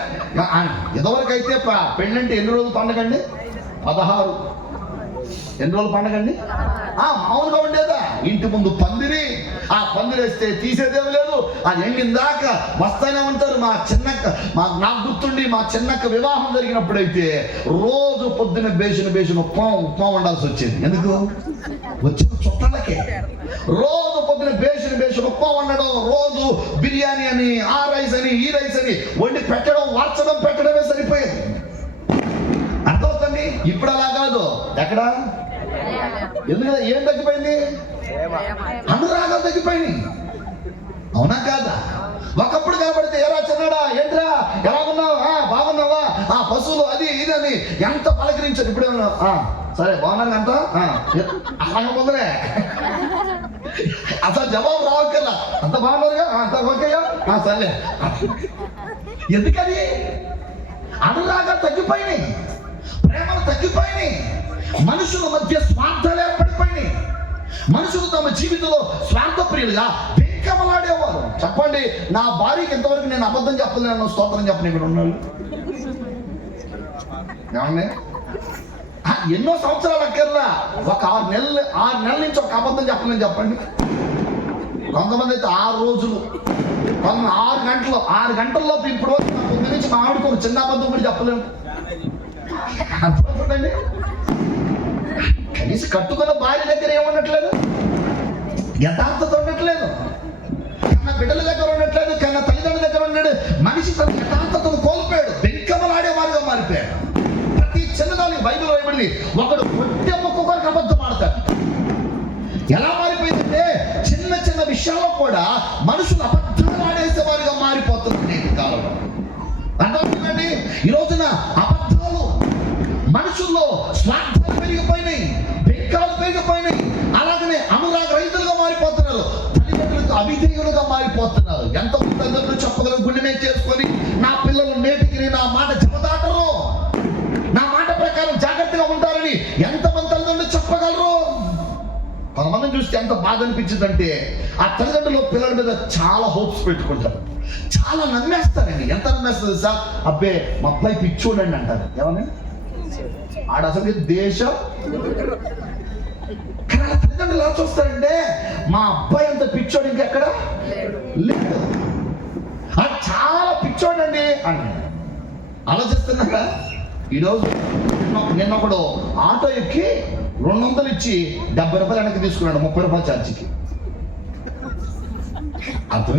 ఇదివరకు అయితే పెళ్ళి అంటే ఎన్ని రోజులు పండగండి? 16. ఎన్ని రోజులు పండగండి? మామూలుగా ఉండేదా? ఇంటి ముందు పందిరి, ఆ పందిరేస్తే తీసేదేమి లేదు, అది ఎండిందాక వస్తానే ఉంటారు. నాకు గుర్తుండి మా చిన్నక్క వివాహం జరిగినప్పుడైతే రోజు పొద్దున్న బేసిన ఉప్మా వండాల్సి వచ్చేది. ఎందుకు? వచ్చిన చుట్టాలకే రోజు పొద్దున బేసిన ఉప్మా వండడం, రోజు బిర్యానీ అని, ఆ రైస్ అని, ఈ రైస్ అని వండి పెట్టడం, వార్చడం పెట్టడమే సరిపోయేది. అర్థమవుతుంది? ఇప్పుడు అలా కాదు. ఎక్కడ? ఎందుకంటే ఏం తగ్గిపోయింది? అనురాగాలు తగ్గిపోయినాయి. అవునా కాదా? ఒకప్పుడు కనబడితే ఎరా చిన్నాడా, ఏంట్రా, ఎలా ఉన్నావు, బాగున్నావా, పశువులు అది ఇది అని ఎంత పలకరించారు. ఇప్పుడేమన్నా సరే బాగున్నాను అంత అలాగ ముందరే అసలు జవాబు రావక్కర్లా, అంత బాగున్నారుగా, అంత ఓకేగా, సర్లే. ఎందుకని? అనురాగాలు తగ్గిపోయినాయి, ప్రేమలు తగ్గిపోయినాయి, మనుషుల మధ్య స్వార్థాలు ఏర్పడిపోయినాయి. మనుషులు తమ జీవితంలో స్వార్థ ప్రియులుగా వెంకమలాడేవారు. చెప్పండి, నా భార్యకి ఎంతవరకు నేను అబద్ధం చెప్పలేను, స్తోత్రం చెప్పను. ఇక్కడ ఉన్నాడు ఏమండి, ఎన్నో సంవత్సరాలు అక్కర్లా, ఒక 6 నెలల నుంచి ఒక అబద్ధం చెప్పలేను. చెప్పండి, కొంతమంది అయితే 6 రోజులు, 6 గంటల్లోపు ఇప్పుడు పొద్దు నుంచి మా ఆవిడకి ఒక చిన్న అబద్ధం కూడా చెప్పలేము. అర్థమవుతుందండి? కనీసం కట్టుకున్న భార్య దగ్గర ఏముండట్లేదు, యథార్థత ఉండట్లేదు, కన్నా బిడ్డల దగ్గర ఉండట్లేదు, కన్నా తల్లిదండ్రుల దగ్గర ఉన్నాడు. మనిషి తన యథార్థతను కోల్పోయాడు, వెంకమలాడేవారుగా మారిపోయాడు. ప్రతి చిన్నదానికి బైబిల్ రాయబడింది, ఒకడు పొట్టె మొక్కకొరకు అబద్ధం ఆడతాడు. ఎలా మారిపోయిందంటే చిన్న చిన్న విషయాల్లో కూడా మనుషులు అబద్ధాలు ఆడేసేవారుగా మారిపోతున్నారు నేటి కాలంలో. అర్థమవుతుందండి? ఈ రోజున అబద్ధాలు, మనుషుల్లో స్వార్థాలు పెరిగిపోయినాయి, వెంకాలు పెరిగిపోయినాయి. అలాగనే అనురాగ రైతులుగా మారిపోతున్నారు, తల్లిదండ్రులకు అవిధేయులుగా మారిపోతున్నారు. ఎంతమంది తల్లిదండ్రులు చెప్పగలరు, గుండెనే చేసుకొని నా పిల్లలు నేటికి నా మాట జమదాటరు, నా మాట ప్రకారం జాగ్రత్తగా ఉంటారని ఎంతమంది తల్లిదండ్రులు చెప్పగలరు? కొంతమందిని చూస్తే ఎంత బాధ అనిపించిందంటే, ఆ తల్లిదండ్రులు పిల్లల మీద చాలా హోప్స్ పెట్టుకుంటారు, చాలా నమ్మేస్తారండి. ఎంత నమ్మేస్తుంది సార్? అబ్బే మా అబ్బాయి పిచ్చోడండి అంటారు. ఏమన్నా ఆడ అసలు దేశం తల్లిదండ్రులు ఎలా చూస్తారంటే, మా అబ్బాయి అంత పిచ్చోడు ఇంకెక్కడ లేదు, అది చాలా పిచ్చోడండి అని ఆలోచిస్తున్నారా? ఈరోజు నిన్న ఒకడు ఆటో ఎక్కి 200 ఇచ్చి 70 రూపాయలు వెనక్కి తీసుకున్నాడు, 30 రూపాయలు ఛార్జీకి. అర్థం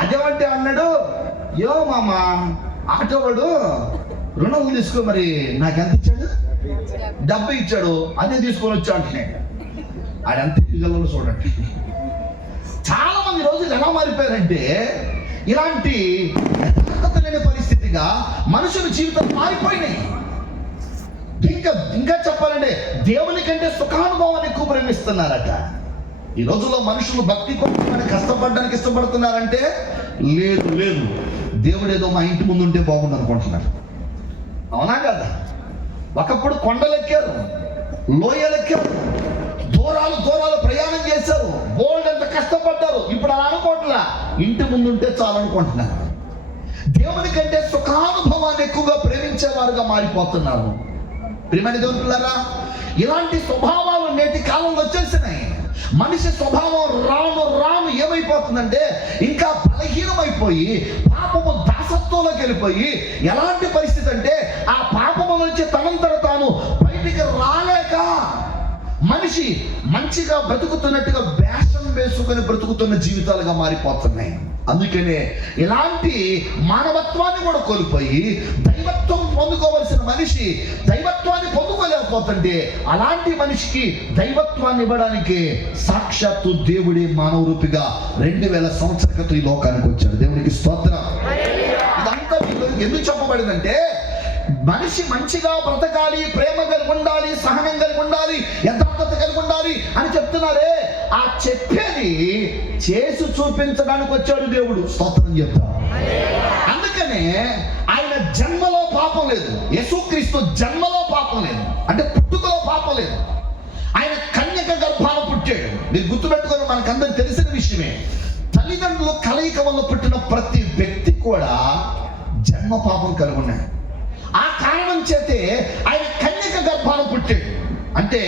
అదేమంటే అన్నాడు, యో మామ ఆటో వాడు 200 తీసుకో, మరి నాకెంత ఇచ్చాడు? 70 ఇచ్చాడు, అదే తీసుకొని వచ్చా అంటున్నాడు. ఆడెంత ఇవ్వగలరు చూడండి. చాలా మంది రోజులు ఎలా మారిపోయారంటే, ఇలాంటి యథార్థత లేని పరిస్థితిగా మనుషుల జీవితం మారిపోయినాయి. ఇంకా చెప్పాలంటే దేవుని కంటే సుఖానుభవాన్ని ఎక్కువ ప్రేమిస్తున్నారట. ఈ రోజుల్లో మనుషులు భక్తి కోసం కష్టపడడానికి ఇష్టపడుతున్నారంటే, లేదు దేవుడు ఏదో మా ఇంటి ముందు ఉంటే బాగుండు అనుకుంటున్నారు. అవునా కదా? ఒకప్పుడు కొండలెక్కారు, లోయలెక్కారు, దూరాలు ప్రయాణం చేశారు, బోల్డ్ ఎంత కష్టపడ్డారు. ఇప్పుడు అలా అనుకోవట్లా, ఇంటి ముందు ఉంటే చాలు అనుకుంటున్నారు. దేవుని కంటే సుఖానుభవాన్ని ఎక్కువగా ప్రేమించేవారుగా మారిపోతున్నారు. ప్రియమైన దేవులారా, ఇలాంటి స్వభావాలు నేటి కాలంలో వచ్చేసినాయి. మనిషి స్వభావం రాను ఏమైపోతుందంటే, ఇంకా బలహీనమైపోయి పాపము దాసత్వంలోకి వెళ్ళిపోయి, ఎలాంటి పరిస్థితి అంటే ఆ పాపము నుంచి తనంతట తాను బయటికి రాలేక మనిషి మంచిగా బ్రతుకుతున్నట్టుగా వేషం వేసుకొని బ్రతుకుతున్న జీవితాలుగా మారిపోతున్నాయి. అందుకనే ఇలాంటి మానవత్వాన్ని కూడా కోల్పోయి దైవత్వం పొందుకోవలసిన మనిషి దైవత్వాన్ని పొందుకోలేకపోతుంటే, అలాంటి మనిషికి దైవత్వాన్ని ఇవ్వడానికి సాక్షాత్తు దేవుడే మానవ రూపిగా 2000 సంవత్సరాల క్రితం ఈ లోకానికి వచ్చాడు. దేవునికి స్తోత్రం. ఇదంతా ఎందుకు చెప్పబడిందంటే, మనిషి మంచిగా బ్రతకాలి, ప్రేమ కలిగి ఉండాలి, సహనం కలిగి ఉండాలి, యథార్థత కలిగి ఉండాలి అని చెప్తున్నారే. ఆ చెప్పేది చేసి చూపించడానికి వచ్చాడు దేవుడు. స్తోత్రం చెప్తాం. అందుకనే ఆయన జన్మలో పాపం లేదు. యేసుక్రీస్తు జన్మలో పాపం లేదు, అంటే పుట్టుకలో పాపం లేదు. ఆయన కన్యక గర్భాన పుట్టాడు. మీరు గుర్తుపెట్టుకొని, మనకందరికి తెలిసిన విషయమే, తల్లిదండ్రులు కలయిక వల్ల పుట్టిన ప్రతి వ్యక్తి కూడా జన్మ పాపం కలిగి ఉన్నాడు. ఆ కారణం చేతే ఆయన కన్యక గర్భాన పుట్టాడు. అంటే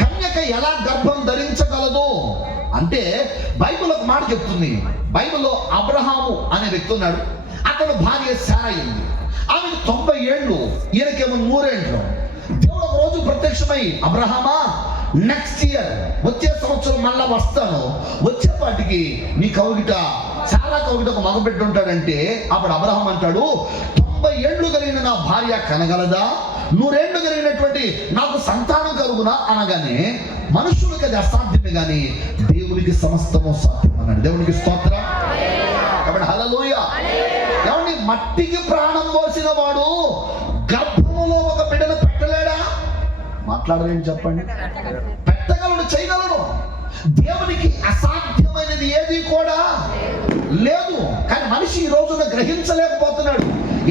కన్యక ఎలా గర్భం ధరించగలదు అంటే బైబిల్ ఒక మాట చెప్తుంది. బైబిల్లో అబ్రహాము అనే వ్యక్తి ఉన్నాడు. అతను భార్య శారయి ఉంది. ఆమెకు 90 ఏళ్ళు, ఈయనకేమో 100 ఏళ్ళు. దేవుడు ఒక రోజు ప్రత్యక్షమై, అబ్రహామా, నెక్స్ట్ ఇయర్, వచ్చే సంవత్సరం మళ్ళా వస్తాను, వచ్చేపాటికి నీ కౌగిట, చాలా కౌగిట ఒక మగబిడ్డ ఉంటాడంటే, అప్పుడు అబ్రహాం అంటాడు, 90 ఏళ్ళు కలిగిన నా భార్య కనగలదా? 100 ఏళ్ళు కలిగినటువంటి నాకు సంతానం కలుగునా అనగానే, మనుషులకు అది అసాధ్యమే కానీ దేవునికి సమస్తము సాధ్యం అన్నాడు. దేవునికి స్తోత్రం. కాబట్టి హల్లెలూయా. ఏమండి, మట్టికి ప్రాణం పోసిన వాడు గర్భములో ఒక బిడ్డను పెట్టలేడా? మాట్లాడలేని చెప్పండి. పెట్టగలడు, చేయగలడు. దేవునికి అసాధ్యమైనది ఏది కూడా లేదు. కానీ మనిషి ఈ రోజున గ్రహించలేకపోతున్నాడు.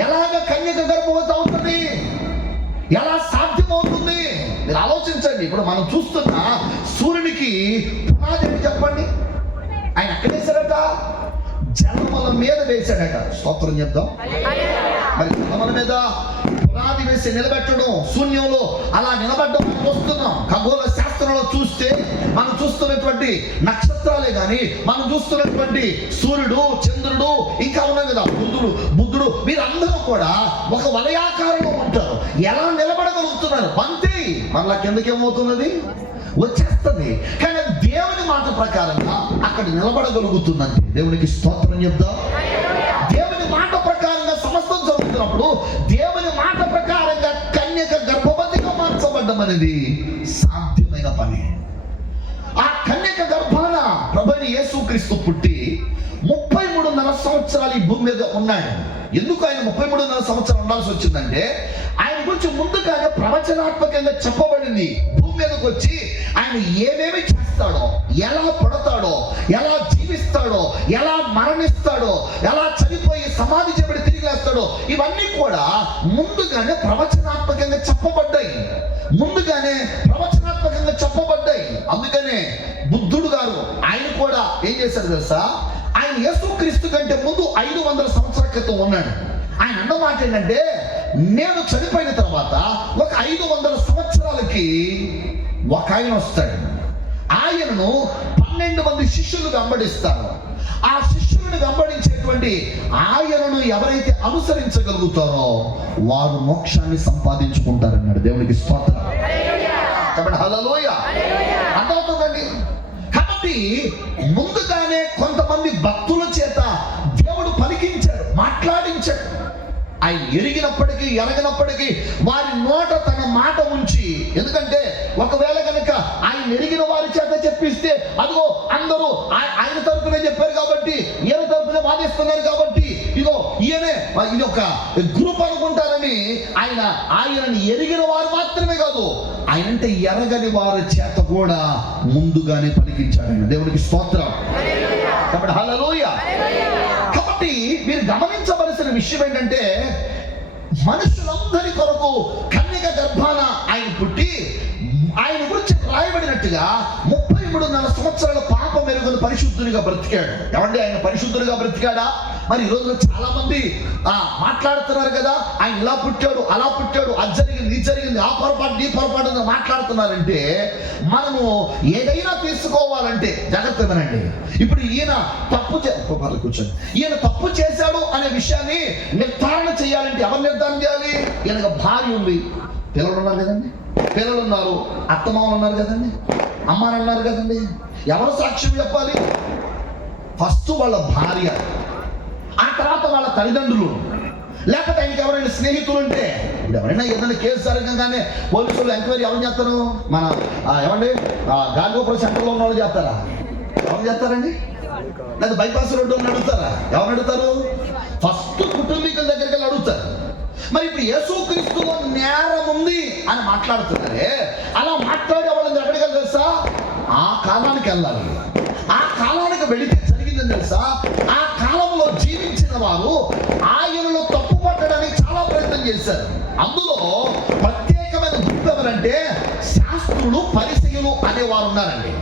ఎలాగ కన్యక గర్భవతి అవుతుంది, ఎలా సాధ్యమవుతుంది? మీరు ఆలోచించండి. ఇప్పుడు మనం చూస్తున్న సూర్యునికి పునాది ఏంటి చెప్పండి? ఆయన ఎక్కడ వేశాడట? జలముల మీద వేశాడట. స్తోత్రం చెప్దాం. మరి జలముల మీద పునాది వేసి నిలబెట్టడం, శూన్యంలో అలా నిలబడ్డం మనం చూస్తున్నాం. ఖగోళ శాస్త్రంలో చూస్తే మనం చూస్తున్నటువంటి నక్షత్రాలే కానీ, మనం చూస్తున్నటువంటి సూర్యుడు, చంద్రుడు, ఇంకా ఉన్నాయి కదా, బుద్ధుడు వీరందరూ కూడా ఒక వలయాకారంలో ఉంటారు. ఎలా నిలబడగలుగుతున్నారు? అంతే, మళ్ళా కిందకేమవుతున్నది, వచ్చేస్తుంది. కానీ దేవుని మాట ప్రకారంగా అక్కడ నిలబడగలుగుతుందంటే దేవునికి స్తోత్రం చెప్దాం. దేవుని మాట ప్రకారంగా సమస్తం జరుగుతున్నప్పుడు, దేవుని మాట ప్రకారంగా కన్యక గర్భవతిగా మార్చబడ్డం అనేది సాధ్యమైన పని. ఆ కన్యక గర్భాన ప్రభువైన యేసుక్రీస్తు పుట్టి 33.5 సంవత్సరాలు ఈ భూమి మీద ఉన్నాడు. ఎందుకు ఆయన 33.5 సంవత్సరాలు ఉండాల్సి వచ్చిందంటే, ఆయన గురించి ముందుగానే ప్రవచనాత్మకంగా చెప్పబడింది. భూమి మీదకి వచ్చి ఆయన ఏమేమి చేస్తాడో, ఎలా పుడతాడో, ఎలా జీవిస్తాడో, ఎలా మరణిస్తాడో, ఎలా చనిపోయి సమాధి చేయబడి తిరిగి లేస్తాడో, ఇవన్నీ కూడా ముందుగానే ప్రవచనాత్మకంగా చెప్పబడ్డాయి. అందుకనే బుద్ధుడు గారు ఆయన కూడా ఏం చేశారు తెలుసా? ఆయన యేసుక్రీస్తు కంటే ముందు 500 సంవత్సరాల క్రితం ఉన్నాడు. ఆయన అన్న మాట ఏంటంటే, నేను చనిపోయిన తర్వాత ఒక 500 సంవత్సరాలకి ఒక ఆయన వస్తాడు. ఆయనను 12 మంది శిష్యులు వెంబడిస్తారు. ఆ శిష్యులను వెంబడించేటువంటి ఆయనను ఎవరైతే అనుసరించగలుగుతారో వారు మోక్షాన్ని సంపాదించుకుంటారన్నాడు. దేవునికి స్తోత్రం. కాబట్టి హల్లెలూయా. అర్థమవుతుందండి. కాబట్టి ముందుగానే కొంతమంది భక్తుల చేత దేవుడు పలికించాడు, మాట్లాడించాడు. ఆయన ఎరిగినప్పటికీ ఎరగినప్పటికీ వారి నోట తన మాట ఉంచి, ఎందుకంటే ఒకవేళ కనుక ఆయన ఎరిగిన వారి చేత చెప్పిస్తే అదిగో అందరూ ఆయన తరపునే చెప్పారు కాబట్టి, ఈయన తరపునే వాదిస్తున్నారు కాబట్టి, ఇదో ఈయనే ఇది ఒక గ్రూప్ అనుకుంటారని ఆయనని ఎరిగిన వారు మాత్రమే కాదు, ఆయనంటే ఎరగని వారి చేత కూడా ముందుగానే పలికించాడు. దేవునికి స్తోత్రం. కాబట్టి హల్లెలూయా. కాబట్టి మీరు గమనించవలసిన విషయం ఏంటంటే, మనుషులందరి కొరకు కన్యక గర్భాన ఆయన పుట్టి, ఆయన గురించి రాయబడినట్టుగా 33.5 సంవత్సరాల పాపం మెరుగును పరిశుద్ధునిగా బ్రతికాడు. ఏమంటే ఆయన పరిశుద్ధునిగా బ్రతికాడా? మరి ఈ రోజున చాలా మంది మాట్లాడుతున్నారు కదా, ఆయన ఇలా పుట్టాడు, అలా పుట్టాడు, అది జరిగింది, ఇది జరిగింది, ఆ పొరపాటు ఈ పొరపాటు మాట్లాడుతున్నారంటే, మనము ఏదైనా తీసుకోవాలంటే జాగ్రత్త వినండి. ఇప్పుడు ఈయన కూర్చొని ఈయన తప్పు చేశాడు అనే విషయాన్ని నిర్ధారణ చేయాలంటే ఎవరు నిర్ధారణ చేయాలి? ఈయనకు భార్య ఉంది, పిల్లలు ఉన్నారు కదండి, పిల్లలు ఉన్నారు, అత్తమామలు ఉన్నారు కదండి, అమ్మాలు ఉన్నారు కదండి. ఎవరు సాక్ష్యం చెప్పాలి? ఫస్ట్ వాళ్ళ భార్య, ఆ తర్వాత వాళ్ళ తల్లిదండ్రులు, లేకపోతే ఆయనకి ఎవరైనా స్నేహితులు ఉంటే. ఇప్పుడు ఎవరైనా ఏదైనా కేసు జరగగానే పోలీసులు ఎంక్వైరీ ఎవరు చేస్తారు? మన ఏమండి గాలిగోపురం సెంటర్లో ఉన్న వాళ్ళు చేస్తారా? ఎవరు చేస్తారండి? లేదా బైపాస్ రోడ్డు ఉన్న అడుగుతారా? ఎవరు అడుగుతారు? ఫస్ట్ కుటుంబీకుల దగ్గరికి వెళ్ళి అడుగుతారు. మరి ఇప్పుడు యేసుక్రీస్తులో నేరం ఉంది అని మాట్లాడుతున్నారే, అలా మాట్లాడే వాళ్ళని ఎక్కడికి తెలుసా? ఆ కాలానికి వెళ్ళాలి. ఆ కాలానికి వెళితే జరిగిందని తెలుసా, ఆ కాలంలో జీవించిన వారు ఆయనలో తప్పు పట్టడానికి చాలా ప్రయత్నం చేశారు. అందులో ప్రత్యేకమైన గుంపు ఎవరంటే శాస్త్రులు, పరిసయ్యులు అనేవారు ఉన్నారండి.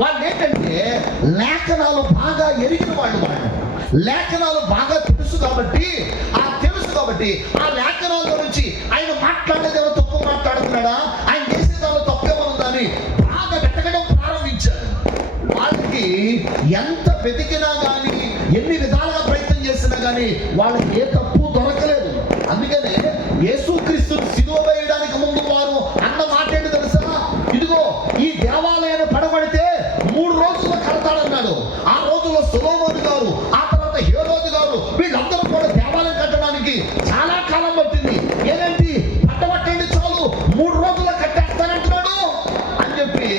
వాళ్ళు ఏంటంటే లేఖనాలు బాగా ఎరిగిన వాళ్ళు. లేఖనాలు బాగా తెలుసు కాబట్టి ఆ లేఖనాల గురించి ఆయన మాట్లాడేది ఏమో తప్పు మాట్లాడుతున్నాడా, ఆయన చేసేదాలో తప్పేమనుందా అని బాగా వెతకడం ప్రారంభించారు. వాళ్ళకి ఎంత వెతికినా కానీ, ఎన్ని విధాలుగా ప్రయత్నం చేసినా కానీ వాళ్ళకి ఏ తప్పు దొరకలేదు. అందుకనే యేసుక్రీస్తుని సిలువ వేయడానికి ముందు వారు అన్న మాట ఏంటి తెలుసా, ఇదిగో ఈ దేవాలయాన్ని పడబడితే 3 రోజుల్లో కడతాడన్నాడు. ఆ రోజుల్లో సొలొమోను గారు, ఆ తర్వాత హేరోదు గారు, వీళ్ళందరూ కూడా దేవాలయం కట్టడానికి చాలా కాలం పట్టింది. ఏంటంటే పట్టబట్టండి చాలు 3 రోజుల్లో కట్టేస్తానంటున్నాడు అని చెప్పి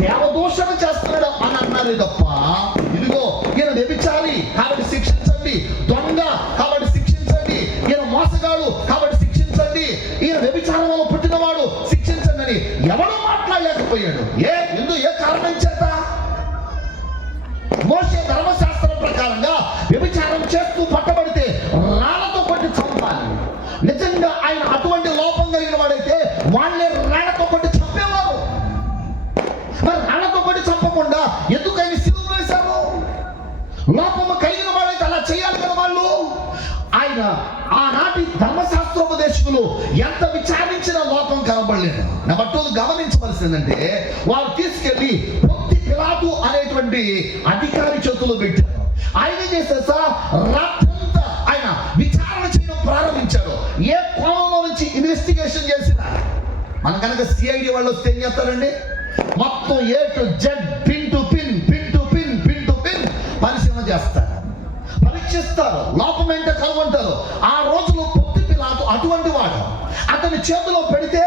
దేవదూషణ చేస్తున్నాడు అని అన్నారు తప్ప, ఇదిగో ఈయన వ్యభిచారి కాబట్టి శిక్షించండి, దొంగ కాబట్టి శిక్షించండి, ఈయన మోసగాడు కాబట్టి శిక్షించండి, ఈయన వ్యభిచారం వల్ల పుట్టినవాడు శిక్షించండి అని ఎవడూ మాట్లాడలేకపోయాడు. ఏ కారణం చేత? మోషే ధర్మశాస్త్రం ప్రకారంగా వ్యభిచారం చేస్తూ పట్టబడితే రాళ్లతో కొట్టి చంపాలి. నిజంగా ఆయన అటువంటి లోపం కలిగిన వాడైతే వాళ్ళే రాళ్లతో కొట్టి చంపేవారు. మరి రాళ్లతో కొట్టి చంపకుండా ఎందుకు ఆయన సిలువ వేశారు? లోపము కలిగిన వాడైతే అలా చేయాలి కదా వాళ్ళు. ఆయన ఆనాటి ధర్మశాస్త్రోపదేశకులు ఎంత విచారించిన లోపం కనబడలేదు. నెంబర్ 2 గమనించవలసిందంటే, వాళ్ళు తీసుకెళ్లి పొంతి పిలాతు అనేటువంటి అధికారి చేతుల్లో పెట్టారు. ఆయన చేశారు సార్, రాత్రంతా ఆయన విచారణ చేయడం ప్రారంభించారు. ఏ కోణంలో నుంచి ఇన్వెస్టిగేషన్ చేసినా, మన కనుక సిఐడి వాళ్ళు వస్తే ఏం చేస్తారండి, మొత్తం A to Z pin to pin పరిశీలన చేస్తారు, పరీక్షిస్తారు, లోపం ఏంటో కనుగొంటారు. ఆ రోజులో పొంతి పిలాతు అటువంటి వాడు. అతని చేతిలో పెడితే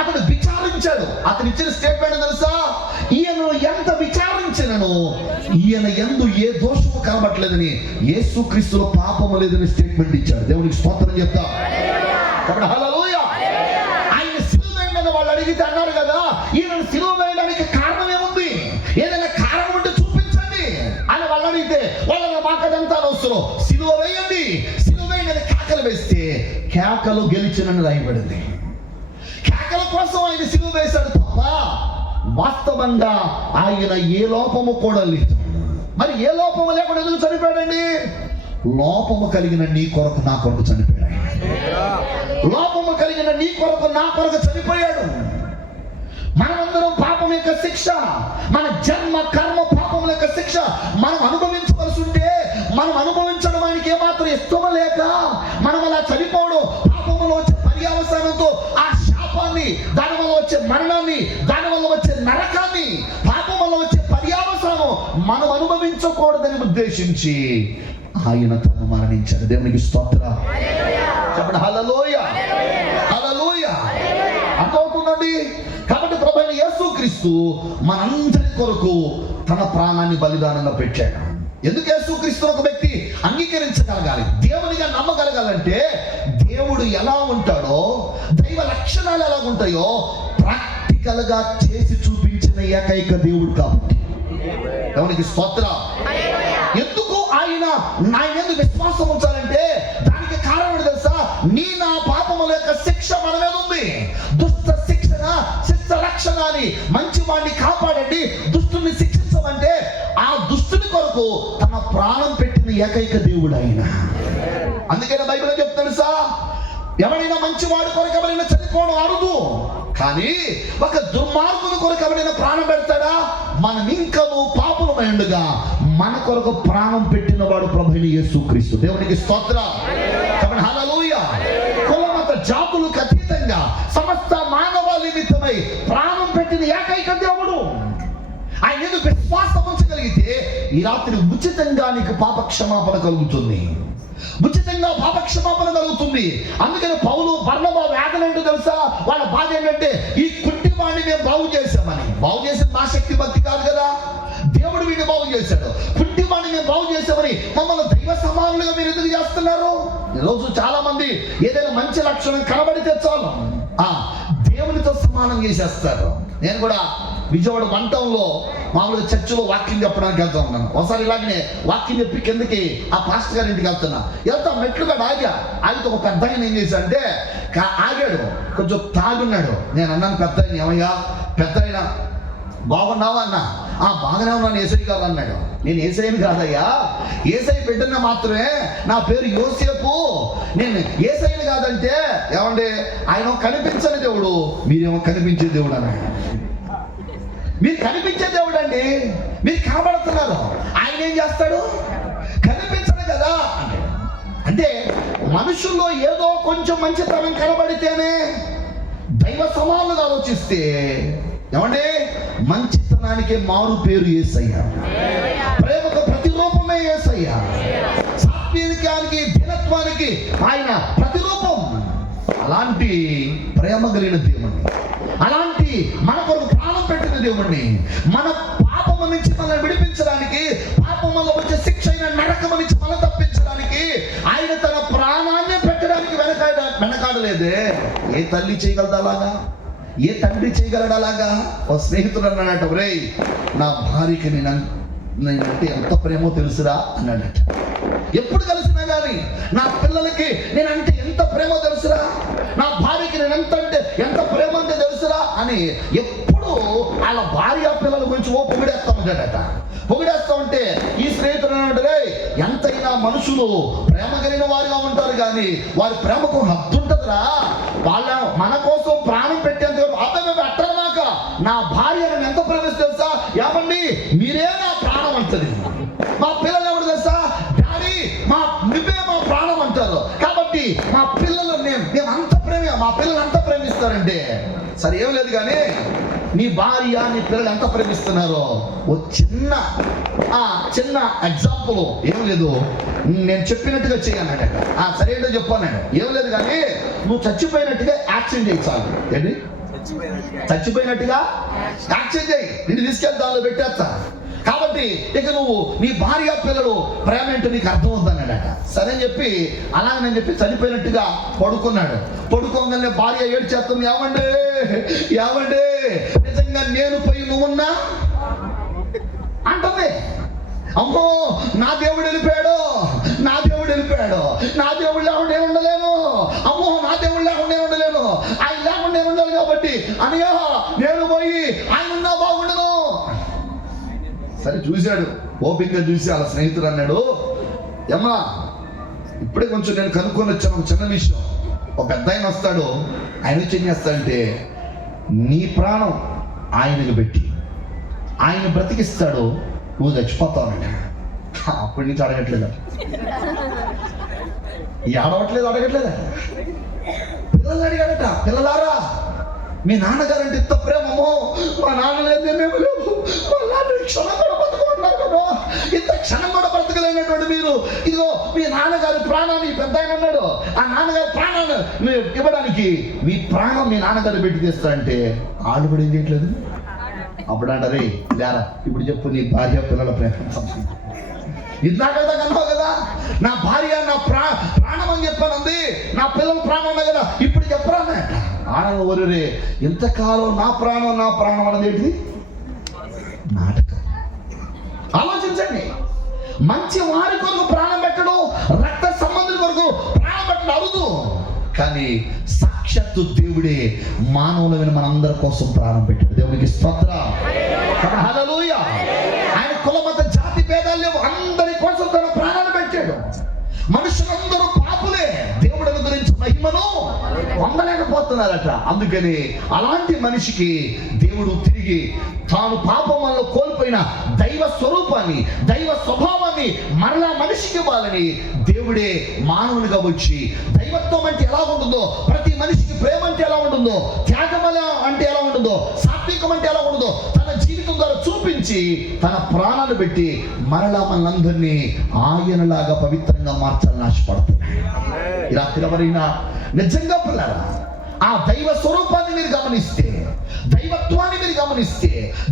అతను విచారించాడు. అతను ఇచ్చిన స్టేట్మెంట్ తెలుసా, ఈయన ఎంత విచారించినను ఈయన యందు ఏ దోషము కనబట్టలేదని, యేసుక్రీస్తులో పాపము లేదని స్టేట్మెంట్ ఇచ్చాడు. దేవునికి స్తోత్రం చెప్తా. హల్లెలూయా. ఆయన సిలువ వేయమని వాళ్ళు అడిగితే అన్నారు కదా, ఈయన సిలువ వేయడానికి కారణం ఏముంది, ఏదైనా కారణం ఉంటే చూపించండి అని వాళ్ళు అడిగితే, వాళ్ళ మాకదంతా అవసరం, సిలువ వేయండి, సిలువ వేయండి కేకలు వేస్తే కేకలు గెలిచినని రాయబడింది. కేకల కోసం ఆయన సిలువ వేశాడు తప్ప వాస్తవంగా ఆయన ఏ లోపము కూడా లేదు. మరి ఏ లోపము లేకుండా ఎందుకు చనిపోయాడండి? లోపము కలిగిన నీ కొరకు నా కొరకు చనిపోయాడు. లోపము కలిగిన నీ కొరకు నా కొరకు చనిపోయాడు. మనమందరం పాపం యొక్క శిక్ష, మన జన్మ కర్మ పాపం యొక్క శిక్ష మనం అనుభవించవలసి ఉంటే, మనం అనుభవించడం ఆయనకి ఏమాత్రం ఇష్టం లేక మనం అలా చనిపోవడం, పాపంలో వచ్చే పర్యవసానంతో ఆ శాపాన్ని, దాని వల్ల వచ్చే మరణాన్ని, దాని వల్ల వచ్చే నరకాన్ని, పాపం వల్ల వచ్చే పర్యవసానం మనం అనుభవించకూడదని ఉద్దేశించి ఆయన తను మరణించాడు. దేవునికి స్తోత్రం. చెప్పండి హల్లెలూయా. హల్లెలూయా. అర్థమవుతుందండి. కాబట్టి ప్రభువైన యేసుక్రీస్తు మనందరి కొరకు తన ప్రాణాన్ని బలిదానంగా పెట్టాడు. ఎందుకు యేసుక్రీస్తు ఒక వ్యక్తి అంగీకరించగలగాలి, దేవునిగా నమ్మగలగాలంటే, దేవుడు ఎలా ఉంటాడో, దైవ లక్షణాలు ఎలా ఉంటాయో ప్రాక్టికల్ గా చేసి చూపించిన ఏకైక దేవుడు కాబట్టి. దేవునికి స్తోత్రం. ఎందుకు ఆయన ఎందుకు విశ్వాసం ఉంచాలంటే, దానికి కారణం తెలుసా, నా పాపముల యొక్క శిక్ష మన మీద ఉంది. దుష్ట శిక్షణ, శిక్ష రక్షణని, మంచి వాడిని కాపాడండి, దుష్టుని శిక్షించమంటే ఆ దుష్టుని కొరకు తన ప్రాణం పెట్టిన ఏకైక దేవుడు ఆయన. అందుకనే బైబిల్ చెప్తాడు సార్, ఎవరైనా మంచివాడి కొరకు ఎవరైనా చనిపోవడం అరుదు, కానీ ఒక దుర్మార్గుని కొరకు ఎవరైనా ప్రాణం పెడతాడా? మనం ఇంకను పాపులమై ఉండగా మన కొరకు ప్రాణం పెట్టిన వాడు ప్రభువైన యేసుక్రీస్తు. దేవునికి స్తోత్రం. చెప్పండి హల్లెలూయా. కులమత జాతులకు అతీతంగా సమస్త మానవ నిమిత్తమై ప్రాణం పెట్టిన ఏకైక దేవుడు ఆయన. ఎందుకు విశ్వాసం ఉంచగలిగితే ఈ రాత్రి ఉచితంగా నీకు పాప క్షమాపణ కలుగుతుంది, ఉచితంగా పాప క్షమాపణ కలుగుతుంది. అందుకని పౌలు, బర్నబా వేదన ఏంటో తెలుసా? వాళ్ళ బాధ ఏంటంటే, ఈ కుంటివాడిని మేము బాగు చేశామని. బాగు చేసిన మా శక్తి భక్తి కాదు కదా, దేవుడు వీడిని బాగు చేశాడు. కుంటివాడిని మేము బాగు చేశామని మమ్మల్ని దైవ సమానులుగా మీరు ఎందుకు చేస్తున్నారు? ఈరోజు చాలా మంది ఏదైనా మంచి లక్షణం కనబడితే చాలు దేవునితో సమానం చేసేస్తారు. నేను కూడా విజయవాడ వన్ టౌన్లో మామూలుగా చర్చిలో వాకింగ్ చెప్పడానికి వెళ్తా ఉన్నాను. ఒకసారి ఇలాగనే వాకింగ్ చెప్పి కిందకి ఆ పాస్టర్ గారి ఇంటికి వెళ్తా మెట్లుగా ఆగితే ఒక పెద్ద ఆయన ఏం చేశాడంటే ఆగాడు, కొంచెం తాగున్నాడు. నేను అన్నాను, పెద్ద ఆయన, ఏమయ్యా పెద్ద ఆయన బాగున్నావా అన్నా. బాగానే ఉన్నాను ఏసై గారు అన్నాడు. నేను ఏసైని కాదయ్యా, ఏసై బిడ్డన్న మాత్రమే, నా పేరు యోసేపు, నేను ఏసైని కాదంటే. ఏమండి, ఆయన కనిపించని దేవుడు, మీరేమో కనిపించే దేవుడు అన్నాడు. మీరు కనిపించే దేవుడు అండి, మీరు కనబడుతున్నారు, ఆయన ఏం చేస్తాడు? కనిపించడు కదా అన్నాడు. అంటే మనుషుల్లో ఏదో కొంచెం మంచితనం కనబడితేనే దైవ సమానులుగా ఆలోచిస్తే, ఏమండి, మంచితనానికి మారు పేరు యేసయ్య, ప్రేమకు ప్రతిరూపమే యేసయ్య, సాత్వికానికి దీనత్వానికి ఆయన ప్రతిరూపం. అలాంటి ప్రేమ కలిగిన దేవుణ్ణి, అలాంటి మన కొరకు ప్రాణం పెట్టిన దేవుణ్ణి, మన పాపము నుంచి మనల్ని విడిపించడానికి, పాపం వల్ల వచ్చే శిక్ష అయిన నరకము నుంచి మనం తప్పించడానికి ఆయన తన ప్రాణాన్ని పెట్టడానికి వెనకాడలేదే. ఏ తల్లి చేయగలదు అలాగా? ఏ తండ్రి చేయగలడు అలాగా? ఓ స్నేహితుడు అన్నాడట, ఒరేయ్ నా భార్యకి నేనంటే ఎంత ప్రేమో తెలుసురా అన్నాడట. ఎప్పుడు కలిసినా కానీ నా పిల్లలకి నేనంటే ఎంత ప్రేమో తెలుసురా, నా భార్యకి ఎంత ప్రేమ అంటే తెలుసురా అని ఎప్పుడు వాళ్ళ భార్య పిల్లల గురించి పొగిడేస్తా ఉంటాడట. పొగిడేస్తా ఉంటే ఈ స్నేహితుడు అన్నాడు, ఎంతైనా మనుషులు ప్రేమ కలిగిన వారిగా ఉంటారు కానీ వారి ప్రేమకు హద్దు ఉంటుందిరా, వాళ్ళ మన కోసం ప్రాణం పెట్టేందుకు అట్టమాక నా భార్య నన్ను ఎంత ప్రేమిస్తే తెలుసా, ఏమండి మీరే నా ప్రాణం అంటది. మా పిల్లలు ఎవరు తెలుసా, డాడీ నువ్వే మా ప్రాణం అంటారు. కాబట్టి మా పిల్లలు మేము అంత మా పిల్లలు అంత ప్రేమిస్తారంటే. సరే ఏం లేదు కానీ నీ భార్య నీ పిల్లలు ఎంత ప్రేమిస్తున్నారో ఓ చిన్న ఎగ్జాంపుల్, ఏం లేదు, నేను చెప్పినట్టుగా చేయన్నాడు. సరే ఏంటో చెప్పాను, ఏం లేదు కానీ నువ్వు చచ్చిపోయినట్టుగా యాక్షన్ చేయి చాలు. ఏంటి చచ్చిపోయినట్టుగా యాక్షన్ చేయి, నిన్ను తీసుకెళ్ళి దానిలో పెట్టేస్తా. కాబట్టి ఇక నువ్వు నీ భార్య పిల్లలు ప్రేమ ఏంటో నీకు అర్థం అవుతానట. సరే అని చెప్పి అలాగని చెప్పి చనిపోయినట్టుగా పడుకున్నాడు. పడుకోగానే భార్య ఏడ్చేస్తుంది, ఏమండే నిజంగా నేను పోయి నువ్వున్నా అంటుంది. అమ్మో నా దేవుడు వెళ్ళిపోయాడు, నా దేవుడు లేకుండా ఉండలేను, అమ్మో నా దేవుడు లేకుండా ఉండలేను, ఆయన లేకుండా ఉండాలి. కాబట్టి అనియా నేను పోయి ఆయన ఉన్నా బాగుండను. సరే చూశాడు, ఓపికగా చూసి వాళ్ళ స్నేహితుడు అన్నాడు, ఏమ్మా ఇప్పుడే కొంచెం నేను కనుక్కొని వచ్చాను ఒక చిన్న విషయం. ఒక పెద్ద ఆయన వస్తాడు, ఆయన వచ్చి ఏం చేస్తాడంటే నీ ప్రాణం ఆయనకు పెట్టి ఆయన బ్రతికిస్తాడు, నువ్వు చచ్చిపోతావునంట. అప్పటి నుంచి అడగట్లేదా? అడగట్లేదా? పిల్లలు అడిగాడట, పిల్లలారా మీ నాన్నగారు అంటే ఇంత ప్రేమమో, మా నాన్న లేదే మేము లేవు, మా నాన్న క్షణం కూడా బతుకుంటున్నారు కదా, ఇంత క్షణం కూడా బ్రతకలేనటువంటి మీరు ఇదిగో మీ నాన్నగారి ప్రాణాన్ని పెద్ద ఆయన అన్నాడు, ఆ నాన్నగారి ప్రాణాన్ని మీరు ఇవ్వడానికి మీ ప్రాణం మీ నాన్నగారు పెట్టి తెస్తారంటే వాళ్ళు కూడా ఏం చేయట్లేదు. అప్పుడు అంటారే లేరా ఇప్పుడు చెప్పు నీ భార్య పిల్లల ప్రేమ. ఇందాకదా కన్నావు కదా, నా భార్య నా ప్రాణం అని చెప్పానంది, నా పిల్లల ప్రాణం ఉన్నాయి కదా, ఇప్పుడు చెప్పరా ఆనంద ఒరే ఇంతకాలం నా ప్రాణం అన్నది ఏంటిది? నాటకం. ఆలోచించండి, మంచి వారి కొరకు ప్రాణం పెట్టడం, రక్త సంబంధుల కొరకు ప్రాణం పెట్టడం అరుదు. కానీ సాక్షాత్తు దేవుడే మానవులమైన మనందరి కోసం ప్రాణం పెట్టాడు. దేవునికి స్తోత్రం. హల్లెలూయా. ఆయన కులమత జాతి భేదాలు లేవు, అందరి కోసం తన ప్రాణాన్ని పెట్టాడు. మనుషులందరూ పాపులే, దేవుడు అనుగ్రహించిన మహిమను పొందలేకపోతున్నారట. అందుకని అలాంటి మనిషికి దేవుడు తిరిగి తాను పాపం వల్ల కోల్పోయిన దైవ స్వరూపాన్ని, దైవ స్వభావాన్ని మరలా మనిషికి ఇవ్వాలని దేవుడే మానవునిగా వచ్చి, దైవత్వం అంటే ఎలా ఉంటుందో, ప్రతి మనిషికి ప్రేమ అంటే ఎలా ఉంటుందో, త్యాగం అంటే ఎలా ఉంటుందో, సాత్వికం అంటే ఎలా ఉంటుందో తన జీవితం ద్వారా చూపించి తన ప్రాణాలు పెట్టి మరలా మనందరినీ ఆయనలాగా పవిత్రంగా మార్చాలని ఆశపడుతున్నాడు. ఇలా తిరవరైనా నిజంగా పిల్లరా ఆ దైవ స్వరూపాన్ని మీరు గమనిస్తే, దైవత్వాన్ని మీరు గమనిస్తే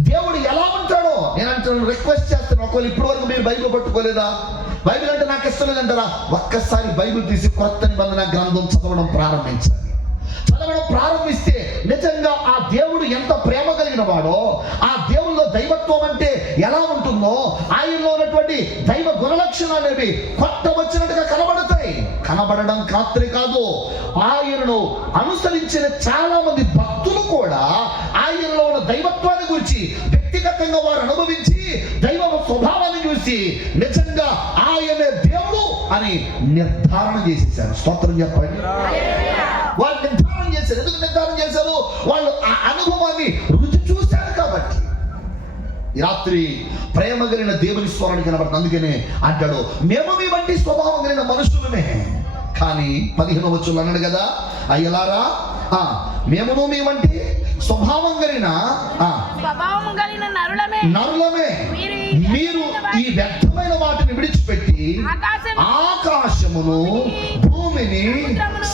దేవుడు ఎలా ఉంటాడో నేను అంటాను, రిక్వెస్ట్ చేస్తాను. ఒకవేళ ఇప్పటి వరకు మీరు బైబిల్ పట్టుకోలేదా, బైబిల్ అంటే నాకు ఇష్టం లేదంటారా, ఒక్కసారి బైబిల్ తీసి కొత్త నిబంధన గ్రంథం చదవడం ప్రారంభించండి. చదవడం ప్రారంభిస్తే నిజంగా ఆ దేవుడు ఎంత ప్రేమ కలిగిన వాడో, ఆ దేవుల్లో దైవత్వం అంటే ఎలా ఉంటుందో, ఆయనలో ఉన్నటువంటి దైవ గుణలక్షణాలు అనేవి కొత్త వచ్చినట్టుగా కనబడతాయి. కనబడడం కాత్రే కాదు, ఆయనను అనుసరించిన చాలా మంది భక్తులు కూడా ఆయనలో ఉన్న దైవత్వాన్ని గురించి వ్యక్తిగతంగా వారు అనుభవించి దైవ స్వభావాన్ని చూసి నిజంగా ఆయనే దేవుడు అని నిర్ధారణ చేసేసారు. స్తోత్రం చెప్పండి. వాళ్ళు నిర్ధారణ చేశారు. ఎందుకు నిర్ధారణ చేశారు? వాళ్ళు ఆ అనుభవాన్ని రుచి చూశారు కాబట్టి. ఈ రాత్రి ప్రేమ కలిగిన దేవుని స్వరాన్ని కనబడుతుంది. అందుకనే అంటాడు, మేము మీ వంటి స్వభావం కలిగిన మనుషులమే. కానీ 15వ వచనంలో అన్నాడు కదా, అయ్యలారా మేమును మీ వంటి స్వభావం కలిగిన నరులమే. మీరు ఈ వ్యర్థమైన వాటిని విడిచిపెట్టి ఆకాశమును, భూమిని,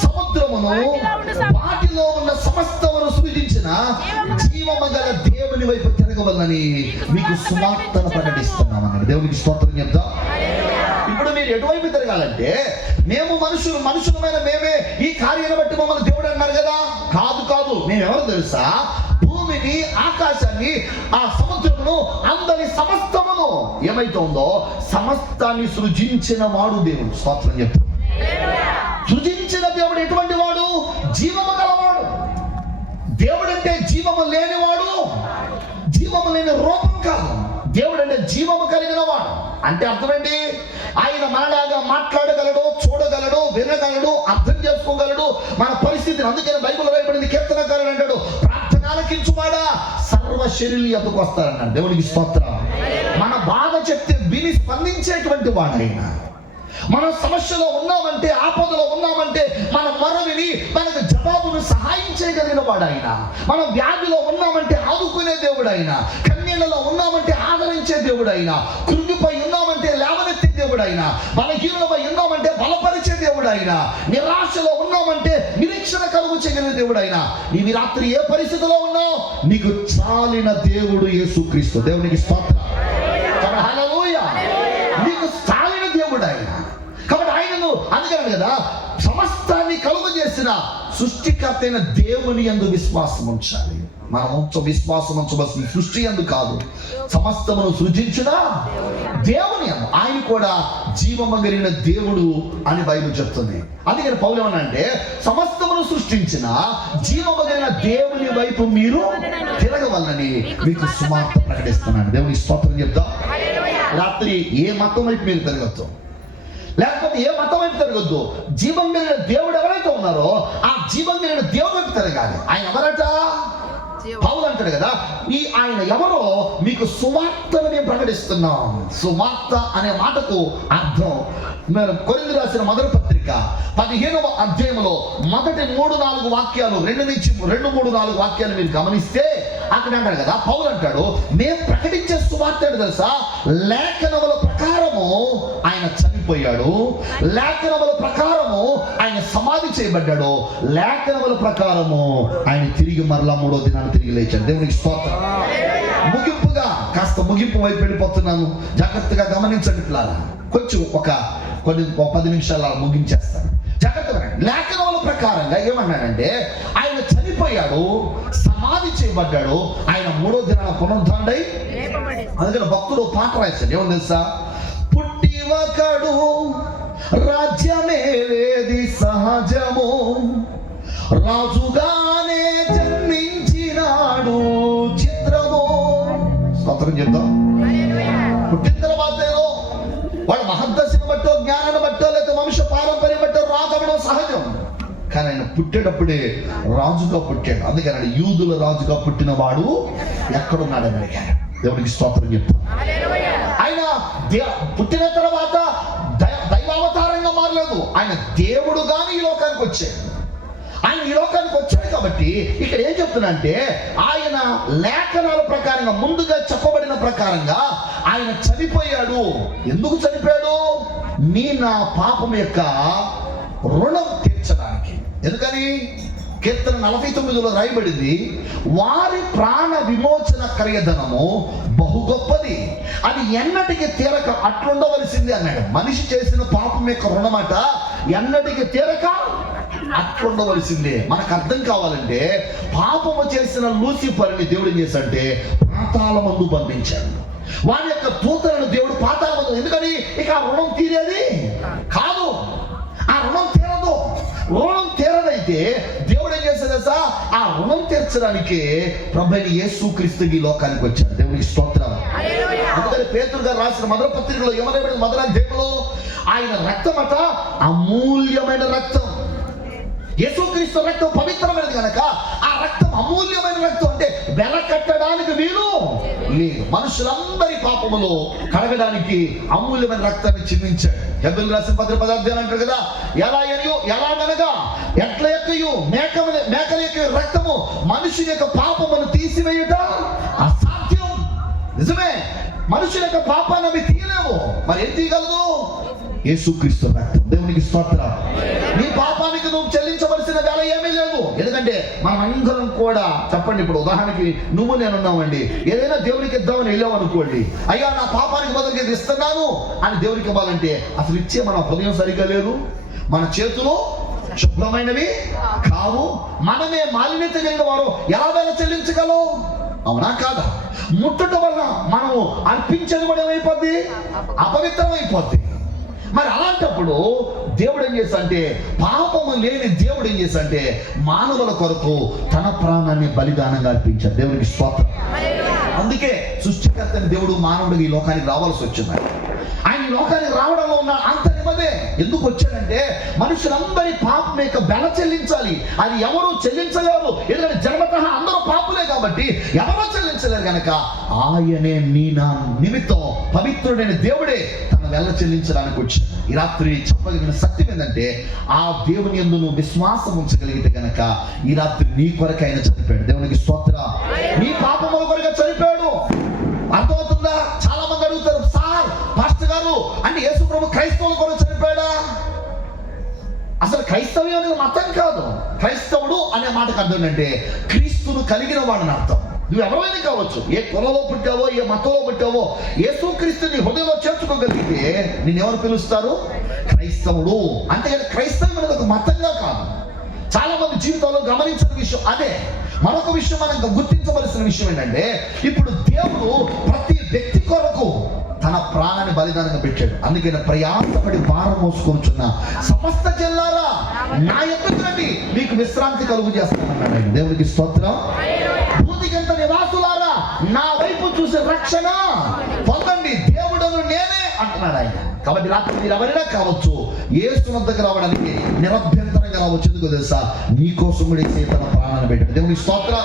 సముద్రమును, వాటిలో ఉన్న సమస్తమును సృజించిన జీవము గల దేవుని వైపు తిరగవలని మీకు సువార్తను ప్రకటిస్తున్నామన్నాడు. దేవునికి స్తోత్రం చెప్తాం. ఇప్పుడు మీరు ఎటువైపు తిరగాలంటే, మేము మనుషులమైన మేమే ఈ కార్యాన్ని బట్టి మమ్మల్ని దేవుడు అన్నారు కదా. కాదు, మేమెవరు తెలుసా? భూమిని, ఆకాశాన్ని, ఆ సముద్రమును, అందరి సమస్తమును ఏమైతే ఉందో సమస్తాన్ని సృజించిన వాడు దేవుడు. స్తోత్రం చెప్తాడు. సృజించిన దేవుడు ఎటువంటి వాడు? జీవము గలవాడు. దేవుడు అంటే జీవము లేనివాడు, జీవము లేని రూపం కాదు. దేవుడు అంటే జీవము కలిగిన వాడు. అంటే అర్థమేంటి? ఆయన మనలాగా మాట్లాడగలడు, చూడగలడు, వినగలడు, అర్థం చేసుకోగలడు మన పరిస్థితిని. అందుకని బైబిల్ రాయబడింది, కీర్తనకారుడు అంటాడు, ప్రార్థన ఆలకించువాడా సర్వ శరీరులు ఎదుకు వస్తారన్నాడు. దేవునికి స్తోత్రం. మన బాధ చెప్తే విని స్పందించేటువంటి వాడు ఆయన. మనం సమస్యలో ఉన్నామంటే, ఆపదలో ఉన్నామంటే మన మొర విని మనకు జవాబును సహాయం చేయగలిగిన వాడు ఆయన. మనం వ్యాధిలో ఉన్నామంటే ఆదుకునే దేవుడు ఆయన. కన్నీళ్లలో ఉన్నామంటే ఆదరించే దేవుడు ఆయన. కృంగిపై ఉన్నామంటే లేవనెత్తే దేవుడు ఆయన. బలహీనమై ఉన్నామంటే బలపరిచే దేవుడు ఆయన. నిరాశలో ఉన్నామంటే నిరీక్షణ కలుగు చేయగలిగిన దేవుడు ఆయన. నీవు రాత్రి ఏ పరిస్థితిలో ఉన్నావు, నీకు చాలిన దేవుడు యేసుక్రీస్తు. దేవునికి స్తోత్రం. హల్లెలూయా. నీకు చాలిన దేవుడు ఆయన. కాబట్టి ఆయనను అందుకని కదా, సమస్తాన్ని కలుగు చేసిన సృష్టికర్త అయిన దేవుని యందు విశ్వాసం ఉంచాలి. మనం విశ్వాసం ఉంచవలసిన సృష్టి యందు కాదు, సమస్తమును సృజించిన దేవుని యందు. ఆయన కూడా జీవము కలిగిన దేవుడు అని బైబిల్ చెప్తుంది. అందుకని పౌలు ఏమనంటే, సమస్తమును సృష్టించిన జీవము కలిగిన దేవుని వైపు మీరు తిరగవలని మీకు సువార్త ప్రకటిస్తున్నాను. దేవుని స్తోత్రం చెప్తాం. రాత్రి ఏ మతం వైపు మీరు తిరగద్దు, లేకపోతే ఏ మతం వైపు తిరగద్దు. జీవం కలిగిన దేవుడు ఎవరైతే ఉన్నారో ఆ జీవం కలిగిన దేవుడు వైపు తిరగాలి. ఆయన ఎవరట? పౌలు అంటాడు కదా, ఆయన ఎవరో మీకు సువార్తను మేము ప్రకటిస్తున్నాం. సువార్త అనే మాటకు అర్థం, కొరింథీయులకు రాసిన మొదటి పత్రిక 15వ అధ్యాయంలో మొదటి 3-4 వాక్యాలు, 2-3-4 వాక్యాలు మీరు గమనిస్తే అక్కడ అంటాడు కదా, పౌలు అంటాడు, మేము ప్రకటించే సువార్త ఏంటో తెలుసా? లేఖనముల ప్రకారము ఆయన చనిపోయాడు, లేఖనముల ప్రకారము ఆయన సమాధి చేయబడ్డాడు, లేఖనముల ప్రకారము ఆయన తిరిగి మరలా 3వ దినాన్ని తిరిగి లేచాడు. దేవునికి స్తోత్రం. ముగింపుగా కాస్త ముగింపు వైపు వెళ్ళిపోతున్నాను, జాగ్రత్తగా గమనించండి. కొంచెం ఒక 10 నిమిషాలు ముగించేస్తాను. జాగ్రత్తగా లేఖనముల ప్రకారంగా ఏమన్నాడంటే, ఆయన చనిపోయాడు, సమాధి చేయబడ్డాడు, ఆయన 3వ దినాన పునరుద్ధానుడై. అందుకని భక్తుడు పాట రాశాడు, ఏమని తెలుసా? పుట్టి ఒకడు రాజ్యమే లేది సహజము, రాజుగానే జన్మించినాడు చిత్రము. స్తోత్రం చెప్తాం. పుట్టిన తర్వాత ఏదో వాడు మహద్దశను బట్టో, జ్ఞానాన్ని బట్టో, లేదా వంశ పారంపర్యం బట్టో రాజవడం సహజం. కానీ ఆయన పుట్టేటప్పుడే రాజుగా పుట్టాడు. అందుకని యూదుల రాజుగా పుట్టిన వాడు ఎక్కడున్నాడని అడిగాడు. దేవునికి స్తోత్రం చెప్తాం. ఆయన పుట్టిన తర్వాత దైవావతారంగా మారలేదు, ఆయన దేవుడుగానే ఈ లోకానికి వచ్చాడు. ఆయన ఈ లోకానికి వచ్చాడు కాబట్టి ఇక్కడ ఏం చెప్తున్నా అంటే, ఆయన లేఖనాల ప్రకారంగా ముందుగా చెప్పబడిన ప్రకారంగా ఆయన చనిపోయాడు. ఎందుకు చనిపోయాడు? నా పాపం యొక్క రుణం తీర్చడానికి. ఎందుకని? కీర్తన 49లో రాయబడింది, వారి ప్రాణ విమోచన క్రయధనము బహు గొప్పది, అది ఎన్నటికి తీరక అట్లుండవలసింది అన్నాడు. మనిషి చేసిన పాపం యొక్క రుణమాట ఎన్నటికి తీరక అట్లుండవలసిందే. మనకు అర్థం కావాలంటే పాపము చేసిన లూసిఫర్ని దేవుడు ఏం చేశాడంటే పాతాళమందు బంధించాడు. వారి యొక్క దూతలను దేవుడు పాతాళమందు, ఎందుకని ఇక ఆ రుణం తీరేది కాదు, ఆ రుణం తీరదు. రుణం తీరదైతే దేవుడు ఏం చేశాడు సార్, ఆ రుణం తీర్చడానికి ప్రభువైన యేసుక్రీస్తు ఈ లోకానికి వచ్చాడు. దేవునికి స్తోత్రం. అందుకని పేతురు గారు రాసిన మొదటి పత్రికలో ఏమన్నా మొదటి అధ్యాయంలో ఆయన రక్తం అట అమూల్యమైన రక్తం. యేసుక్రీస్తు రక్తం పవిత్రమైనది కనుక ఆ రక్తం అమూల్యమైన రక్తం, అంటే వెల కట్టడానికి వీలు లేదు. మనుషులందరి పాపములో కడగడానికి అమూల్యమైన రక్తాన్ని చిందించాడు. హెబ్రీయులకు రాసిన పత్రిక 10వ అధ్యాయం అంటారు కదా, ఎలాగనగా ఎట్ల యొక్కయు మేకల యొక్క రక్తము మనుషుని యొక్క పాపమును తీసివేయుట అసాధ్యం. నిజమే, మనుషుల యొక్క పాపాన్ని అవి తీయలేవు. మరి ఏం తీయగలదు? యేసుక్రీస్తు రక్తం. దేవునికి స్తోత్రం. నీ పాపానికి నువ్వు చెల్లించవలసిన వేల ఏమీ లేదు. ఎందుకంటే మనం అందరం కూడా చెప్పండి, ఇప్పుడు ఉదాహరణకి నువ్వు నేనున్నామండి, ఏదైనా దేవునికి ఇద్దామని వెళ్ళావు అనుకోండి, అయ్యా నా పాపానికి బదులుగా ఇది ఇస్తున్నాను అని దేవునికి ఇవ్వాలంటే అసలు ఇచ్చే మన హృదయం సరిగా లేదు, మన చేతులు శుభ్రమైనవి కావు, మనమే మాలిన్యత కలిగిన వారు ఎలా వేల చెల్లించగలవు? అవునా కాదా? ముట్టడం వల్ల మనము అర్పించేది కూడా ఏమైపోద్ది? అపవిత్రం అయిపోద్ది. మరి అలాంటప్పుడు దేవుడు ఏం చేస్తాడంటే, పాపము లేని దేవుడు ఏం చేస్తాడంటే మానవుల కొరకు తన ప్రాణాన్ని బలిదానంగా అర్పించాడు. దేవునికి స్తోత్రం. అందుకే సృష్టికర్తని దేవుడు మానవుడికి ఈ లోకానికి రావాల్సి వచ్చింది. ఆయన ఈ లోకానికి రావడంలో ఉన్న అంతర్యమదే. ఎందుకు వచ్చాడంటే మనుషులందరి పాపం యొక్క వెల చెల్లించాలి. అది ఎవరు చెల్లించలేరు, ఎందుకంటే జన్మతః అందరూ పాపులే కాబట్టి ఎవరో చెల్లించలేరు కనుక ఆయనే నీ నా నిమిత్తం పవిత్రుడైన దేవుడే తన వెల చెల్లించడానికి వచ్చాడు. ఈ రాత్రి చెప్పగలిగిన సత్యం ఏంటంటే, ఆ దేవుని యందు నువ్వు విశ్వాసం ఉంచగలిగితే కనుక ఈ రాత్రి నీ కొరకు ఆయన చనిపోయాడు. దేవునికి స్తోత్రం. నీ పాపముల కొరకు చనిపోయాడు. అర్థమవుతుందా? చాలా మంది అడుగుతారు, సార్ పాస్టర్ గారు అంటే యేసు ప్రభు క్రైస్తవుల కొరకు చనిపోయాడా? అసలు క్రైస్తవ్యం అనేది మతం కాదు. క్రైస్తవుడు అనే మాటకు అర్థం ఏంటంటే క్రీస్తును కలిగిన వాడని అర్థం. నువ్వు ఎవరైనా కావచ్చు, ఏ కులంలో పుట్టావో ఏ మతంలో పుట్టావో, యేసుక్రీస్తుని హృదయంలో చేర్చుకోగలిగితే నిన్నెవరు పిలుస్తారు? క్రైస్తవుడు. అంతేగాని క్రైస్తవం అనేది ఒక మతంగా కాదు. చాలా మంది జీవితంలో గమనించిన విషయం అదే. మరొక విషయం మనం గుర్తించవలసిన విషయం ఏంటంటే, ఇప్పుడు దేవుడు ప్రతి వ్యక్తి కొరకు తన ప్రాణాన్ని బలిదానంగా పెట్టాడు. అందుకని ప్రయాసపడి భారం మోసుకొంచున్న సమస్త జనులారా నా యొద్దకు రండి, మీకు విశ్రాంతి కలుగు చేస్తానన్నాడు ఆయన. దేవునికి స్తోత్రం. భూదిగంత నివాసులారా నా వైపు చూసి రక్షణ పొందండి, దేవుడను నేనే అంటున్నాడు ఆయన. కాబట్టి రాత్రి మీరు ఎవరైనా కావచ్చు, యేసు వద్దకు రావడానికి నిరభ్యంతరంగా రావచ్చు. ఎందుకు తెలుసా? నీకోసం కూడా యేసు తన ప్రాణాన్ని పెట్టాడు. దేవునికి స్తోత్రం.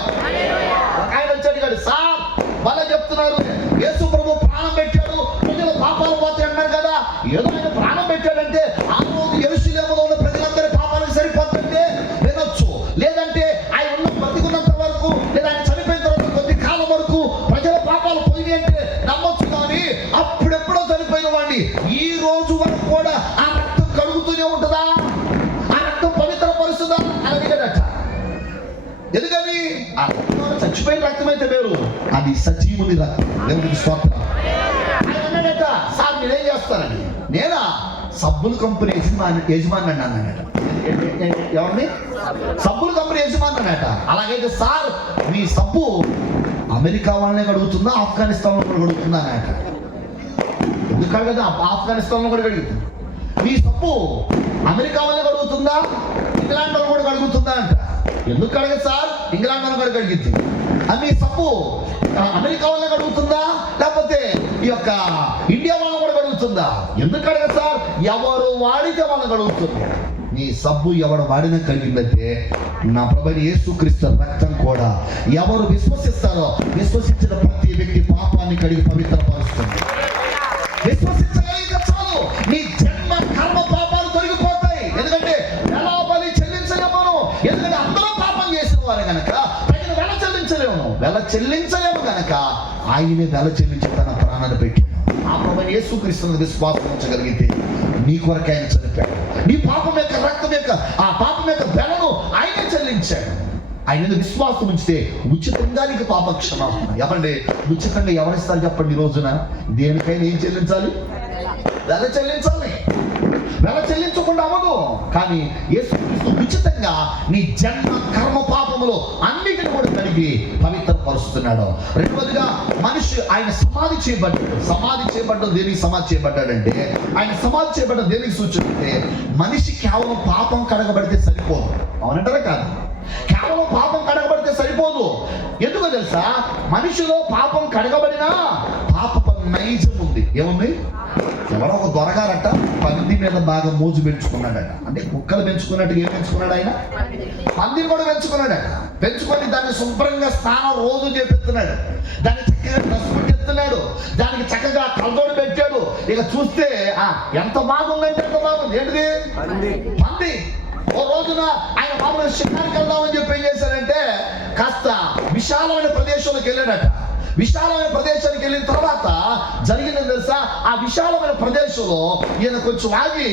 ఆయన వచ్చాడు, సార్ మళ్ళీ చెప్తున్నారు, యేసు ప్రభు ప్రాణం పెట్టాడు, ప్రజల పాపాలు పోతే అన్నారు కదా. ఏదో ఆయన ప్రాణం పెట్టాడంటే ఆ రోజు యెరూషలేములో ఉన్న ప్రజలందరి పాపాలకు సరిపోతుంటే వినొచ్చు. లేదంటే ఆయన ఉన్న బతికున్నంత వరకు, లేదా ఆయన చనిపోయిన తర్వాత కొద్ది కాలం వరకు ప్రజల పాపాలు పోయి అంటే నమ్మొచ్చు. కానీ అప్పుడెప్పుడో చనిపోయిన వాడిని ఈ రోజు వరకు కూడా ఆ రక్తం కడుగుతూనే ఉంటుందా? ఆ రక్తం పవిత్రపరుస్తుందా అని అడిగాడట. ఎందుకని? ఆ రక్తం చచ్చిపోయిన రక్తం అయితే వేరు, అది సజీవుని రక్తం. దేవునికి స్తోత్రం. ఆయన అన్నాడట, సార్ మీరేం చేస్తారండి? నేనా సబ్బుల కంపెనీ యజమాని అన్నాడట. ఎవరిని? సబ్బుల కంపెనీ యజమాని అన్నట. అలాగైతే సార్ మీ సబ్బు అమెరికా వాళ్ళనే కడుగుతుందా, ఆఫ్ఘనిస్తాన్లో కూడా కడుగుతుందా అన్నట. ఎందుకు కదా ఆఫ్ఘనిస్తాన్లో కూడా కడుగుతుంది. మీ సబ్బు అమెరికా వాళ్ళనే కడుగుతుందా, ఇంగ్లాండ్ వాళ్ళు కూడా కడుగుతుందా అంట. ఎందుకు కడగదు సార్? ఇంగ్లాండ్ వాళ్ళు కూడా కడిగిద్ది. అది మీ సబ్బు అమెరికా వాళ్ళనే కడుగుతుందా, లేకపోతే ఈ యొక్క ఇండియా వాళ్ళని కూడా కడుగుతుందా? ఎందుకు కడగదు సార్? ఎవరు వాడితే వాళ్ళని కడుగుతుంది. నీ సబ్బు ఎవరు వాడిన కలిగిందంటే నా ప్రభువైన యేసుక్రీస్తు రక్తం కూడా ఎవరు విశ్వసిస్తారో విశ్వసించిన ప్రతి వ్యక్తి పాపాన్ని కడిగి పవిత్రపరుస్తుంది. విశ్వసించగలిగితే చాలు, నీ జన్మ కర్మ పాపాలు తొలగిపోతాయి. ఎందుకంటే ఎలా బలి చెల్లించలేము, ఎందుకంటే అందరూ పాపం చేసిన వారే కనుక ఆయన వెల చెల్లించలేము కనుక ఆయనే వెల చెల్లించి తన ప్రాణాన్ని పెట్టి ఆ ప్రభువైన యేసుక్రీస్తుని విశ్వాసం ఉంచగలిగితే నీ కొరకు ఆయన చనిపోయాడు. నీ పాపం యొక్క రక్తం యొక్క ఆ పాపం యొక్క వెలను ఆయనే చెల్లించాడు. ఆయన విశ్వాసం ఉంచితే ఉచితంగా నీకు పాప క్షమాపణ. ఏమండి ఉచితంగా ఎవరిస్తారు చెప్పండి? ఈ రోజున దేనికైనా ఏం చెల్లించాలి? వెల చెల్లించాలి. వెల చెల్లించకుండా అవ్వదు. కానీ యేసుక్రీస్తు ఉచితంగా నీ జన్మ కర్మ పాపములు అన్నిటిని కూడా కడిగి పవిత్రపరుస్తున్నాడు. రెండవదిగా మనిషి ఆయన సమాధి చేయబడ్డాడు. దేనికి సమాధి చేయబడ్డాడంటే, ఆయన సమాధి చేయబడ్డ దేనికి సూచన అంటే, మనిషి కేవలం పాపం కడగబడితే సరిపోదు. అవునంటారా కాదు? కేవలం పాపం కడగబడితే సరిపోదు. ఎందుకో తెలుసా? మనిషిలో పాపం కడగబడినా పాపపు నైజం ఉంది. ఏముంది? ఎవరో ఒక దొరగారట పంది మీద బాగా మోజు పెంచుకున్నాడట. అంటే కుక్కలు పెంచుకున్నట్టుగా ఏం పెంచుకున్నాడు ఆయన? పందిని కూడా పెంచుకున్నాడట. పెంచుకొని దాన్ని శుభ్రంగా స్నానం రోజు చేపిస్తున్నాడు. దాన్ని చక్కగా డ్రెస్ పెట్టిస్తున్నాడు. దానికి చక్కగా కలదోడు పెట్టాడు. ఇక చూస్తే ఎంత బాగుందంటే ఎంత బాగుంది. ఏంటిది? పంది. ఓ రోజున ఆయన మామూలుగా శిఖరానికి వెళ్దామని చెప్పి ఏం చేశాడంటే, కాస్త విశాలమైన ప్రదేశంలోకి వెళ్ళాడట. విశాలమైన ప్రదేశానికి వెళ్ళిన తర్వాత జరిగింది తెలుసా? ఆ విశాలమైన ప్రదేశంలో ఈయన కొంచెం ఆగి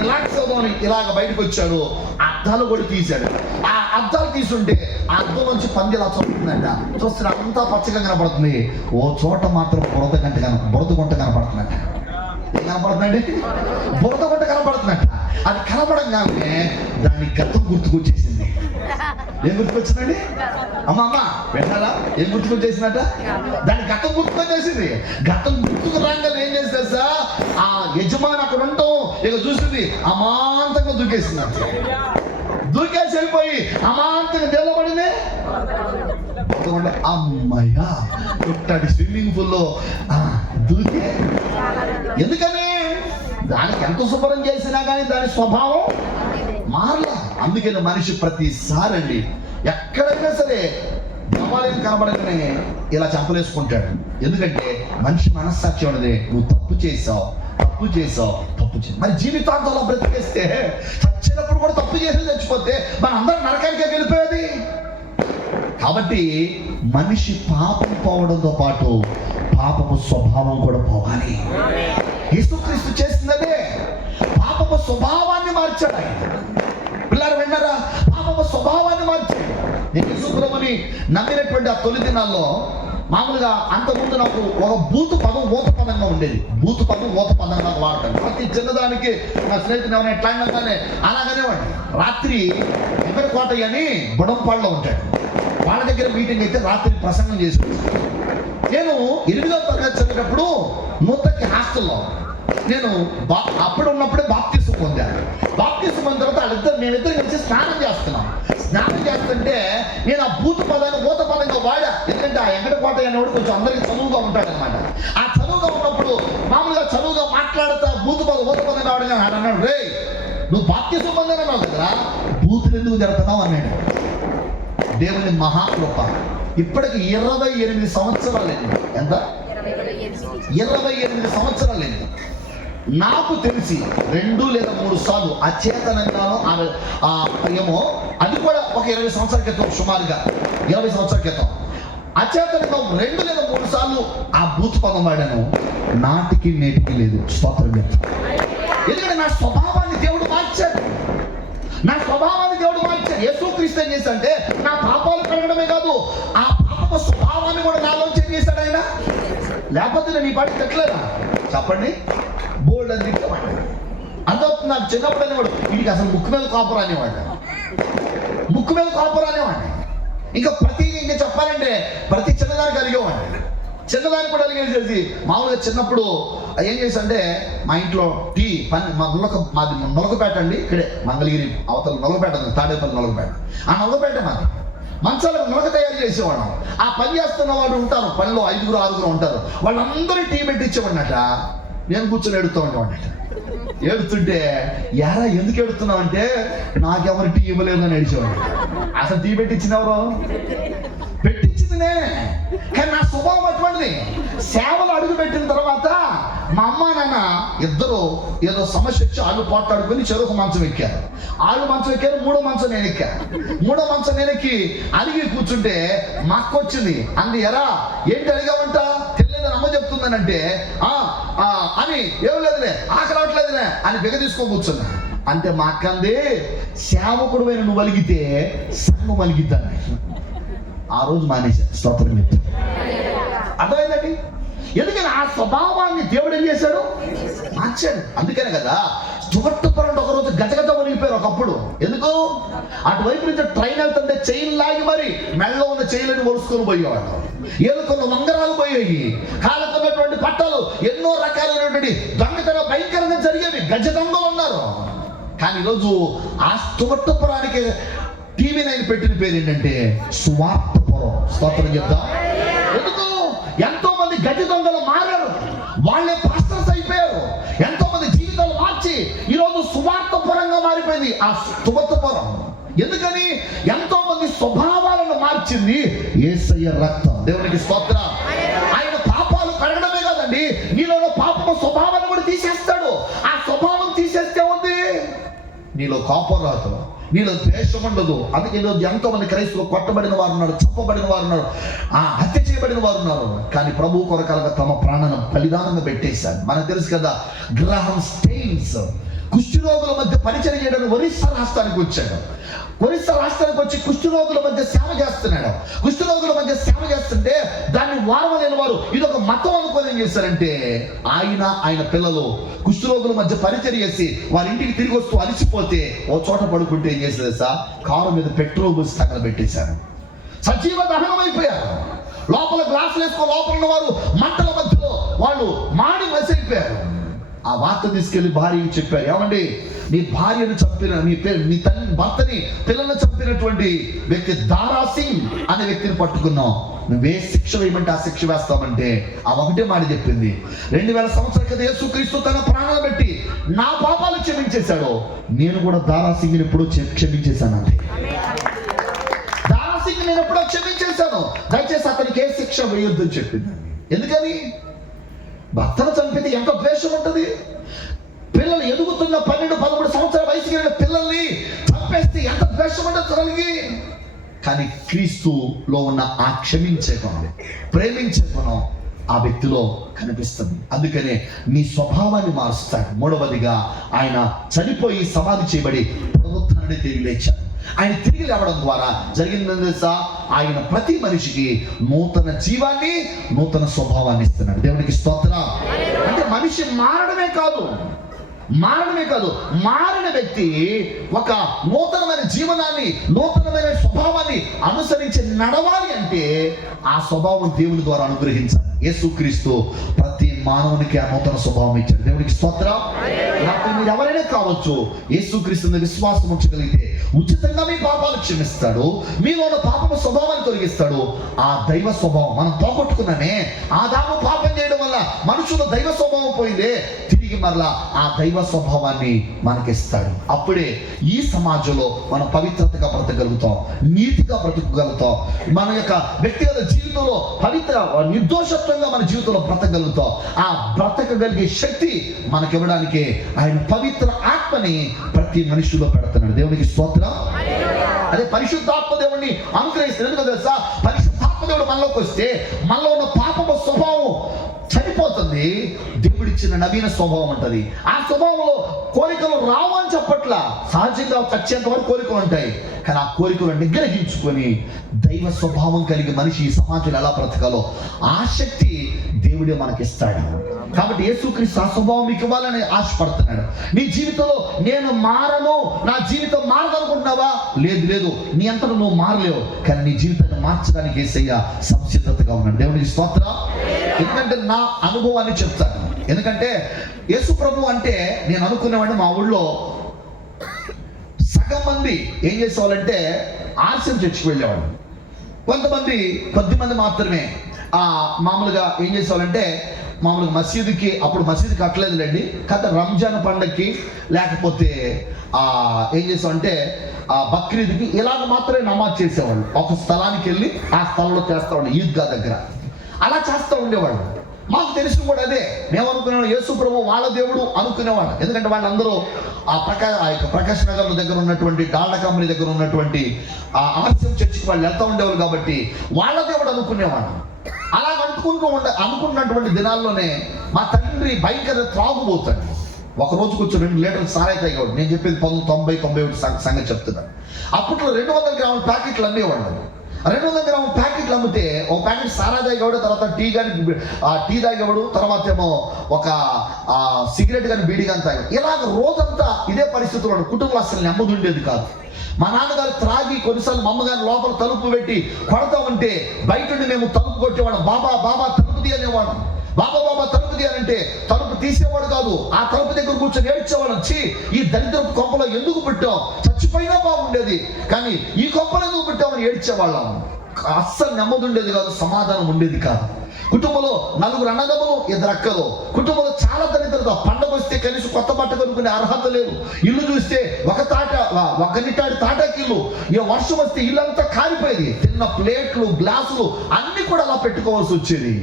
రిలాక్స్ అవుదామని ఇలాగ బయటకు వచ్చాడు. అద్దాలు కూడా తీశాడు. ఆ అద్దాలు తీసుంటే ఆ అద్దం నుంచి పంది ఇలా చూస్తుందంట. చూస్తే అంతా పచ్చగా కనపడుతుంది. ఓ చోట మాత్రం బురద గుంట కనపడుతుందంట. ఏం కనపడుతుందండి? బురద గుంట కనపడుతుందంట. అది కనపడంగానే దాని గతం గుర్తుకొచ్చేసింది. ఏం గుర్తుకొచ్చిందండి? అమ్మ విన్నారా? ఏం గుర్తుకొచ్చేసిందట? దాని గతం గుర్తుకొచ్చేసింది. గతం గుర్తుకు రాగానే ఏం చేస్తారు సార్? ఆ యజమాని అక్కడ ఉంటాం ఇక చూసింది, అమాంతంగా దూకేసిందంట. దూకేసి వెళ్ళిపోయి అమాంతంగా నిలబడింది. అమ్మయ్యా పుట్టాడు స్విమ్మింగ్ పూల్ లో దూకే. ఎందుకని? దానికి ఎంత శుభ్రం చేసినా కానీ దాని స్వభావం మారలా. అందుకని మనిషి ప్రతిసారి అండి ఎక్కడైనా సరే దేవాలయం కనబడగానే ఇలా చంపలేసుకుంటాడు. ఎందుకంటే మనిషి మనస్సాక్షి ఉన్నది, నువ్వు తప్పు చేసావు. మరి జీవితాంతంలో బ్రతికేస్తే చచ్చినప్పుడు కూడా తప్పు చేసి చచ్చిపోతే మన అందరం నరకానికే వెళ్ళిపోయేది. కాబట్టి మనిషి పాపం పోవడంతో పాటు పాపపు స్వభావం కూడా పోవాలి. యేసుక్రీస్తు చేసిందనే పాపపు స్వభావాన్ని మార్చాడు ఆయన. పిల్లలు విన్నారా? పాపపు స్వభావాన్ని మార్చాడు. యేసుప్రభుని నమ్మినటువంటి ఆ తొలి దినాల్లో మామూలుగా అంతకుముందు నాకు ఒక బూతు పదం ఊత పదంగా ఉండేది. బూతు పదం ఊత పదంగా వాడతాను. ప్రతి చిన్నదానికి నా స్నేహితులు ఎవరైనా ఎట్లా అయినా అలాగనే వాడి. రాత్రి ఎగరకోటయ్య అని బుడంపాడులో ఉంటాడు. వాళ్ళ దగ్గర మీటింగ్ అయితే రాత్రి ప్రసంగం చేసి నేను 8వ తరగతి చదివేటప్పుడు నూతకి హాస్టల్లో నేను అప్పుడు ఉన్నప్పుడే బాప్తిసం పొందాను. బాప్తిసం పొందిన తర్వాత మేమిద్దరు కలిసి స్నానం చేస్తుంటే నేను ఆ బూతు పదాన్ని ఊత పదంగా వాడా. ఎందుకంటే ఆ ఎంగడకోట అనేవాడు కొంచెం అందరికి చదువుగా ఉంటాడు అనమాట. ఆ చదువుగా ఉన్నప్పుడు మామూలుగా చదువుగా మాట్లాడుతా బూతు పదం ఊత పదం కావడం అన్నాడు, రే నువ్వు బాప్తిసం పొందానన్నావు కదరా, బూతులు ఎందుకు జరుగుతున్నావు అన్నాడు. దేవుని మహాకృప. ఇప్పటికి 28 సంవత్సరాలైంది. ఎంత? 28 సంవత్సరాలైంది. నాకు తెలిసి 2 లేదా 3 సార్లు అచేతనంగానో ఏమో, అది కూడా ఒక 20 సంవత్సరాల క్రితం, సుమారుగా 20 సంవత్సరాల క్రితం అచేతనంగా 2 లేదా 3 సార్లు ఆ బూత్ పదం వాడాను. నాటికి నేటికి లేదు. స్తోత్రం చెప్తాను. ఎందుకంటే నా స్వభావాన్ని దేవుడు మార్చాడు. యేసుక్రీస్తు ఏం చేశాడంటే నా పాపాలు కడగడమే కాదు, ఆ పాప స్వభావాన్ని కూడా నాలోంచి ఏం చేశాడు ఆయన. లేకపోతే నేను ఈ పాటి తిట్టలేదా? చెప్పండి. బోల్డ్ అని తిట్టమండి. అంతవరకు నాకు చిన్నప్పుడు అనేవాడు, వీడికి అసలు ముక్కు మీద కాపురా అనేవాడు. ఇంకా ఇంకా చెప్పాలంటే ప్రతి చిన్నదానికి అలిగేవాడిని. చిన్నదాన్ని కూడా అలిగేసేసి మామూలుగా చిన్నప్పుడు ఏం చేశాడంటే మా ఇంట్లో మాది నొలకపేట అండి, ఇక్కడే మంగళగిరి అవతల నొలకపేట, తాడేపల్లి నొలకపేట. ఆ నొలకపేట మాది మంచాలకు నొలక తయారు చేసేవాళ్ళం. ఆ పని చేస్తున్న వాళ్ళు ఉంటారు, పనిలో 5 6 ఉంటారు. వాళ్ళందరూ టీ పెట్టి ఇచ్చేవాడినట. నేను కూర్చొని ఎడుతూ ఉండేవాడినట. ఏడుతుంటే ఎరా ఎందుకు ఏడుతున్నావు అంటే, నాకెవరు టీ ఇవ్వలేదు అని ఏడిచేవాడు. అసలు టీ పెట్టించినెవరు? పెట్టించిందినే. కానీ నా స్వభావం అటువంటిది. సేవలు అడుగు పెట్టిన తర్వాత మా అమ్మ నాన్న ఇద్దరు ఏదో సమస్య వచ్చి ఆళ్ళు పోట్లాడుకొని చెరుకు మంచం ఎక్కారు. మూడో మంచం నేను ఎక్కి అడిగి కూర్చుంటే మా అక్క వచ్చింది. అంది, ఎరా ఏంటి అడిగావంట? తెలియదని అమ్మ చెప్తుందనంటే అని ఏం లేదులే, ఆకలి అవట్లేదులే అని బిగ తీసుకో కూర్చున్నా. అంటే మా అక్క అంది, సేవకుడు అయిన నువ్వు అలిగితే సంఘం అలిగిద్దాన్ని. ఆ రోజు మానేశా. స్తోత్రం చెప్తాను. అర్థమైందండి? ఎందుకని ఆ స్వభావాన్ని దేవుడు ఏం చేశాడు? మార్చాడు. అందుకనే కదా తుగట్టుపరండి ఒకరోజు గజగజ వణిగిపోయారు ఒకప్పుడు. ఎందుకు? అటువైపు నుంచి ట్రైన్ వెళ్తుంటే చైన్ లాగి మరి మెడలో ఉన్న చైన్లను ఒలుసుకొని పోయేవాడు. ఏలుకున్న ఉంగరాలు పోయేవి, కాళ్ళకున్నటువంటి పట్టాలు, ఎన్నో రకాలైనటువంటి దొంగతనం భయంకరంగా జరిగేవి. గజ దొంగలు ఉన్నారు. కానీ ఈరోజు ఆ తుగట్టుపురానికి టీవీ 9 పెట్టిన పేరు ఏంటంటే సువార్తపురం. స్తోత్రం చెప్తాం. ఎందుకు? ఎంతో మంది గజ దొంగలు మారారు, వాళ్ళే పాస్టర్స్ అయిపోయారు. ఎంతో మంది జీవితాలు మార్చి ఈరోజు సువార్తపురంగా మారిపోయింది ఆ తుగట్టుపురం. ఎందుకని? ఎంతో మంది స్వభావాలను మార్చింది యేసయ్య రక్తం. దేవునికి స్తోత్రం. ఆయన పాపాలు కడగడమే కాదండి, నీలో పాపము స్వభావాన్ని కూడా తీసేస్తాడు. ఆ స్వభావం తీసేస్తే ఉంది, నీలో కోపం రాదు, నీలో ద్వేషం ఉండదు. అందుకే ఈరోజు ఎంతో మంది క్రైస్తవులు కొట్టబడిన వారు ఉన్నారు, చంపబడిన వారు ఉన్నారు, హత్య చేయబడిన వారు ఉన్నారు. కానీ ప్రభు కొరకాలుగా తమ ప్రాణాలను బలిదానంగా పెట్టేశారు. మనకు తెలుసు కదా, గ్రహం స్టెయిన్స్ కుష్ఠరోగుల మధ్య పరిచయం చేయడానికి ఒరిస్సా రాష్ట్రానికి వచ్చాడు. ఒరిస్సా రాష్ట్రానికి వచ్చి కుష్ఠరోగుల మధ్య సేవ చేస్తున్నాడు. కుష్ఠరోగుల మధ్య సేవ చేస్తుంటే దాన్ని వారవలేని వారు ఇదొక మతం అనుకోని ఏం చేశారంటే, ఆయన పిల్లలు కుష్ఠరోగుల మధ్య పరిచయం చేసి వారి ఇంటికి తిరిగి వస్తూ అలిసిపోతే ఓ చోట పడుకుంటే ఏం చేసేది సార్, కారు మీద పెట్రోల్ పోసి తగలబెట్టేశారు. సజీవ దహనం అయిపోయారు. లోపల గ్లాసులు వేసుకో లోపల ఉన్న వారు మంటల మధ్యలో వాళ్ళు మాడి మసైపోయారు. ఆ వార్త తీసుకెళ్లి భార్యకి చెప్పారు, ఏమండి నీ భార్యను చంపిన నీ భర్తని పిల్లలను చంపినటువంటి వ్యక్తి దారా సింగ్ అనే వ్యక్తిని పట్టుకున్నాం, నువ్వే శిక్ష వేయమంటే ఆ శిక్ష వేస్తామంటే ఆ ఒకటే మాట చెప్పింది. 2000 సంవత్సరాల క్రితం యేసుక్రీస్తు తన ప్రాణాలు పెట్టి నా పాపాలు క్షమించేశాడు, నేను కూడా దారా సింగ్ ఎప్పుడో క్షమించేశానండి. దారా సింగ్ నేను ఎప్పుడో క్షమించేశాను, దయచేసి అతనికి ఏ శిక్ష వేయొద్దని చెప్పింది. ఎందుకని? భర్తను చంపితే ఎంత ద్వేషం ఉంటుంది. పిల్లలు ఎదుగుతున్న 12-13 సంవత్సరాల వయసు కలిగిన పిల్లల్ని చంపేస్తే ఎంత ద్వేషం ఉంటుంది తనకి. కానీ క్రీస్తులో ఉన్న ఆ క్షమించే గుణం, ప్రేమించే గుణం ఆ వ్యక్తిలో కనిపిస్తుంది. అందుకనే నీ స్వభావాన్ని మారుస్తాడు. మూడవదిగా ఆయన చనిపోయి సమాధి చేయబడి పునరుత్థానాన్ని తిరిగి లేచాడు. ఆయన తిరిగి లేవడం ద్వారా జరిగిందని తెలుసా, ఆయన ప్రతి మనిషికి నూతన జీవాన్ని, నూతన స్వభావాన్ని ఇస్తున్నాడు. దేవునికి స్తోత్రం. అంటే మనిషి మారడమే కాదు, మారిన వ్యక్తి ఒక నూతనమైన జీవనాన్ని, నూతనమైన స్వభావాన్ని అనుసరించి నడవాలి అంటే ఆ స్వభావం దేవుని ద్వారా అనుగ్రహించాలి. యేసుక్రీస్తు ప్రతి మానవునికి ఆ నూతన స్వభావం ఇచ్చాడు. దేవునికి స్తోత్రం. మీరు ఎవరైనా కావచ్చు, యేసుక్రీస్తుని విశ్వాసం ఉంచగలిగితే ఉచితంగా మీ పాపాలు క్షమిస్తాడు, మీలో ఉన్న పాపము స్వభావాన్ని తొలగిస్తాడు. ఆ దైవ స్వభావం మనం పోగొట్టుకున్నామే, ఆదాము పాపం చేయడం వల్ల మనుషుల దైవ స్వభావం పోయిందే, తిరిగి మరలా ఆ దైవ స్వభావాన్ని మనకిస్తాడు. అప్పుడే ఈ సమాజంలో మనం పవిత్రతగా బ్రతకగలుగుతాం, నీతిగా బ్రతకగలుగుతాం. మన యొక్క వ్యక్తిగత జీవితంలో పవిత్ర నిర్దోషత్వంగా మన జీవితంలో బ్రతకగలుగుతాం. ఆ బ్రతకగలిగే శక్తి మనకి ఇవ్వడానికి ఆయన పవిత్ర ఆత్మని ప్రతి మనిషిలో పెడుతున్నాడు. దేవునికి స్తోత్రం. అదే పరిశుద్ధాత్మ దేవుడిని అనుగ్రహిస్తాడు. ఎందుకు తెలుసా, పరిశుద్ధాత్మ దేవుడు మనలోకి వస్తే మనలో ఉన్న పాపము స్వభావం చనిపోతుంది, దేవుడిచ్చిన నవీన స్వభావం ఉంటుంది. ఆ స్వభావంలో కోరికలు రావు అని చెప్పట్లా, సహజంగా వచ్చేంత వరకు కోరికలు ఉంటాయి. కానీ ఆ కోరికలు నిగ్రహించుకొని దైవ స్వభావం కలిగి మనిషి ఈ సమాజంలో ఎలా బ్రతకాలో ఆ శక్తి దేవుడే మనకిస్తాడు. కాబట్టి యేసుక్రీస్తు ఆ స్వభావం మీకు ఇవ్వాలని ఆశపడుతున్నాడు. నీ జీవితంలో నేను మారను, నా జీవితం మారదనుకుంటున్నావా? లేదు, నీ అంతటా నువ్వు మారలేవు. కానీ నీ జీవితాన్ని మార్చడానికి యేసయ్య సంసిద్ధతగా ఉన్నాడు. దేవునికి స్తోత్రం. ఎందుకంటే నా అనుభవాన్ని చెప్తాను. ఎందుకంటే యేసు ప్రభు అంటే నేను అనుకునేవాడిని, మా ఊళ్ళో సగం మంది ఏం చేసేవాళ్ళంటే ఆర్సీఎం చర్చికి వెళ్ళేవాళ్ళు. కొద్దిమంది మాత్రమే మామూలుగా ఏం చేసేవాళ్ళంటే మామూలుగా మసీదుకి, అప్పుడు మసీదు కట్టలేదులేండి, కాకపోతే రంజాన్ పండగకి లేకపోతే ఏం చేసామంటే బక్రీద్కి ఇలాగ మాత్రమే నమాజ్ చేసేవాళ్ళు. ఒక స్థలానికి వెళ్ళి ఆ స్థలంలో చేస్తూ ఉండే ఈద్గా దగ్గర అలా చేస్తూ ఉండేవాళ్ళు. మాకు తెలిసి కూడా అదే, మేము అనుకునేవాడు యేసు ప్రభు వాళ్ళ దేవుడు అనుకునేవాడు. ఎందుకంటే వాళ్ళందరూ ఆ యొక్క ప్రకాశ్ నగర్ దగ్గర ఉన్నటువంటి డాల్డా కంపెనీ దగ్గర ఉన్నటువంటి ఆ ఆర్సీఎం చర్చికి వాళ్ళు వెళ్తూ ఉండేవాళ్ళు కాబట్టి వాళ్ళ దేవుడు అనుకునేవాడు. అలా అనుకున్నటువంటి దినాల్లోనే మా తండ్రి భయంకర త్రాగుబోతాడు. ఒక రోజు కొంచెం 2 లీటర్లు సారాయి తాగేవాడు. నేను చెప్పేది 1990-91 సంగతి చెప్తున్నాను. అప్పట్లో 200 గ్రాముల ప్యాకెట్లు అమ్మేవాడు. 200 గ్రాముల ప్యాకెట్లు అమ్మితే ఒక ప్యాకెట్ సారా తాగేవాడు, తర్వాత టీ తాగేవాడు, తర్వాత ఏమో ఒక సిగరెట్ కానీ బీడీ కానీ తాగేవాడు. ఇలాగ రోజంతా ఇదే పరిస్థితుల్లో కుటుంబంలో అసలు నెమ్మది ఉండేది కాదు. మా నాన్నగారు త్రాగి కొన్నిసార్లు మా అమ్మగారు లోపల తలుపు పెట్టి కొడతా ఉంటే బయట నుండి మేము తలుపు కొట్టేవాళ్ళం. బాబా బాబా తలుపు తీ అనేవాడు. బాబా బాబా తలుపు తీ అంటే తలుపు తీసేవాడు కాదు, ఆ తలుపు దగ్గర కూర్చొని ఏడ్చేవాడు. ఈ దరిద్రపు కొంపలో ఎందుకు పెట్టాం, చచ్చిపోయినా బాగుండేది కానీ ఈ కొంపలు ఎందుకు పెట్టామని ఏడ్చేవాళ్ళం. అస్సలు నెమ్మది ఉండేది కాదు, సమాధానం ఉండేది కాదు. కుటుంబంలో 4 అన్నదమ్ములు 2 అక్కలు. కుటుంబంలో చాలా దరిద్రత. పండగ వస్తే కనీసం కొత్త బట్ట కొనుక్కునే అర్హత లేదు. ఇల్లు చూస్తే ఒక నిట్టాడి తాటాకిల్లు. వర్షం వస్తే ఇల్లంతా కారిపోయేది. తిన్న ప్లేట్లు గ్లాసులు అన్ని కూడా అలా పెట్టుకోవాల్సి వచ్చేది.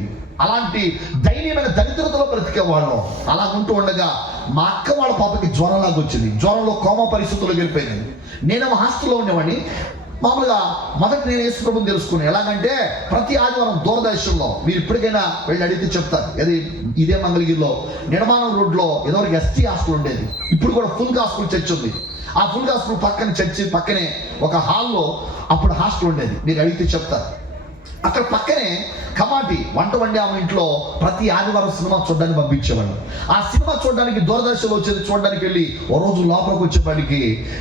అలాంటి దైన్యమైన దరిద్రతలో బ్రతికే వాళ్ళం. అలా ఉంటూ ఉండగా మా అక్క వాళ్ళ పాపకి జ్వరంలాగా వచ్చింది. జ్వరంలో కోమా పరిస్థితుల్లో వెళ్ళిపోయింది. నేనేమో హాస్టల్లో ఉండేవాడిని. మామూలుగా మొదటి నేను యేసు ప్రభువుని తెలుసుకున్నాను. ఎలాగంటే ప్రతి ఆదివారం దూరదర్శన్లో, మీరు ఇప్పటికైనా వెళ్ళి అడిగితే చెప్తారు, ఇదే మంగళగిరిలో నిడమానం రోడ్లో ఏదో ఒక ఎస్టీ హాస్టల్ ఉండేది. ఇప్పుడు కూడా ఫుల్ గాస్పుల్ చర్చ్ ఉంది. ఆ ఫుల్ గాస్పుల్ పక్కన చర్చి పక్కనే ఒక హాల్లో అప్పుడు హాస్టల్ ఉండేది. మీరు అడిగితే చెప్తారు. అక్కడ పక్కనే కమాటి వంట వండి ఆమె ఇంట్లో ప్రతి ఆదివారం సినిమా చూడడానికి పంపించేవాళ్ళు. ఆ సినిమా చూడడానికి దూరదర్శన్లో వచ్చేది. చూడడానికి వెళ్ళి ఓ రోజు లోపలికి వచ్చేవాడికి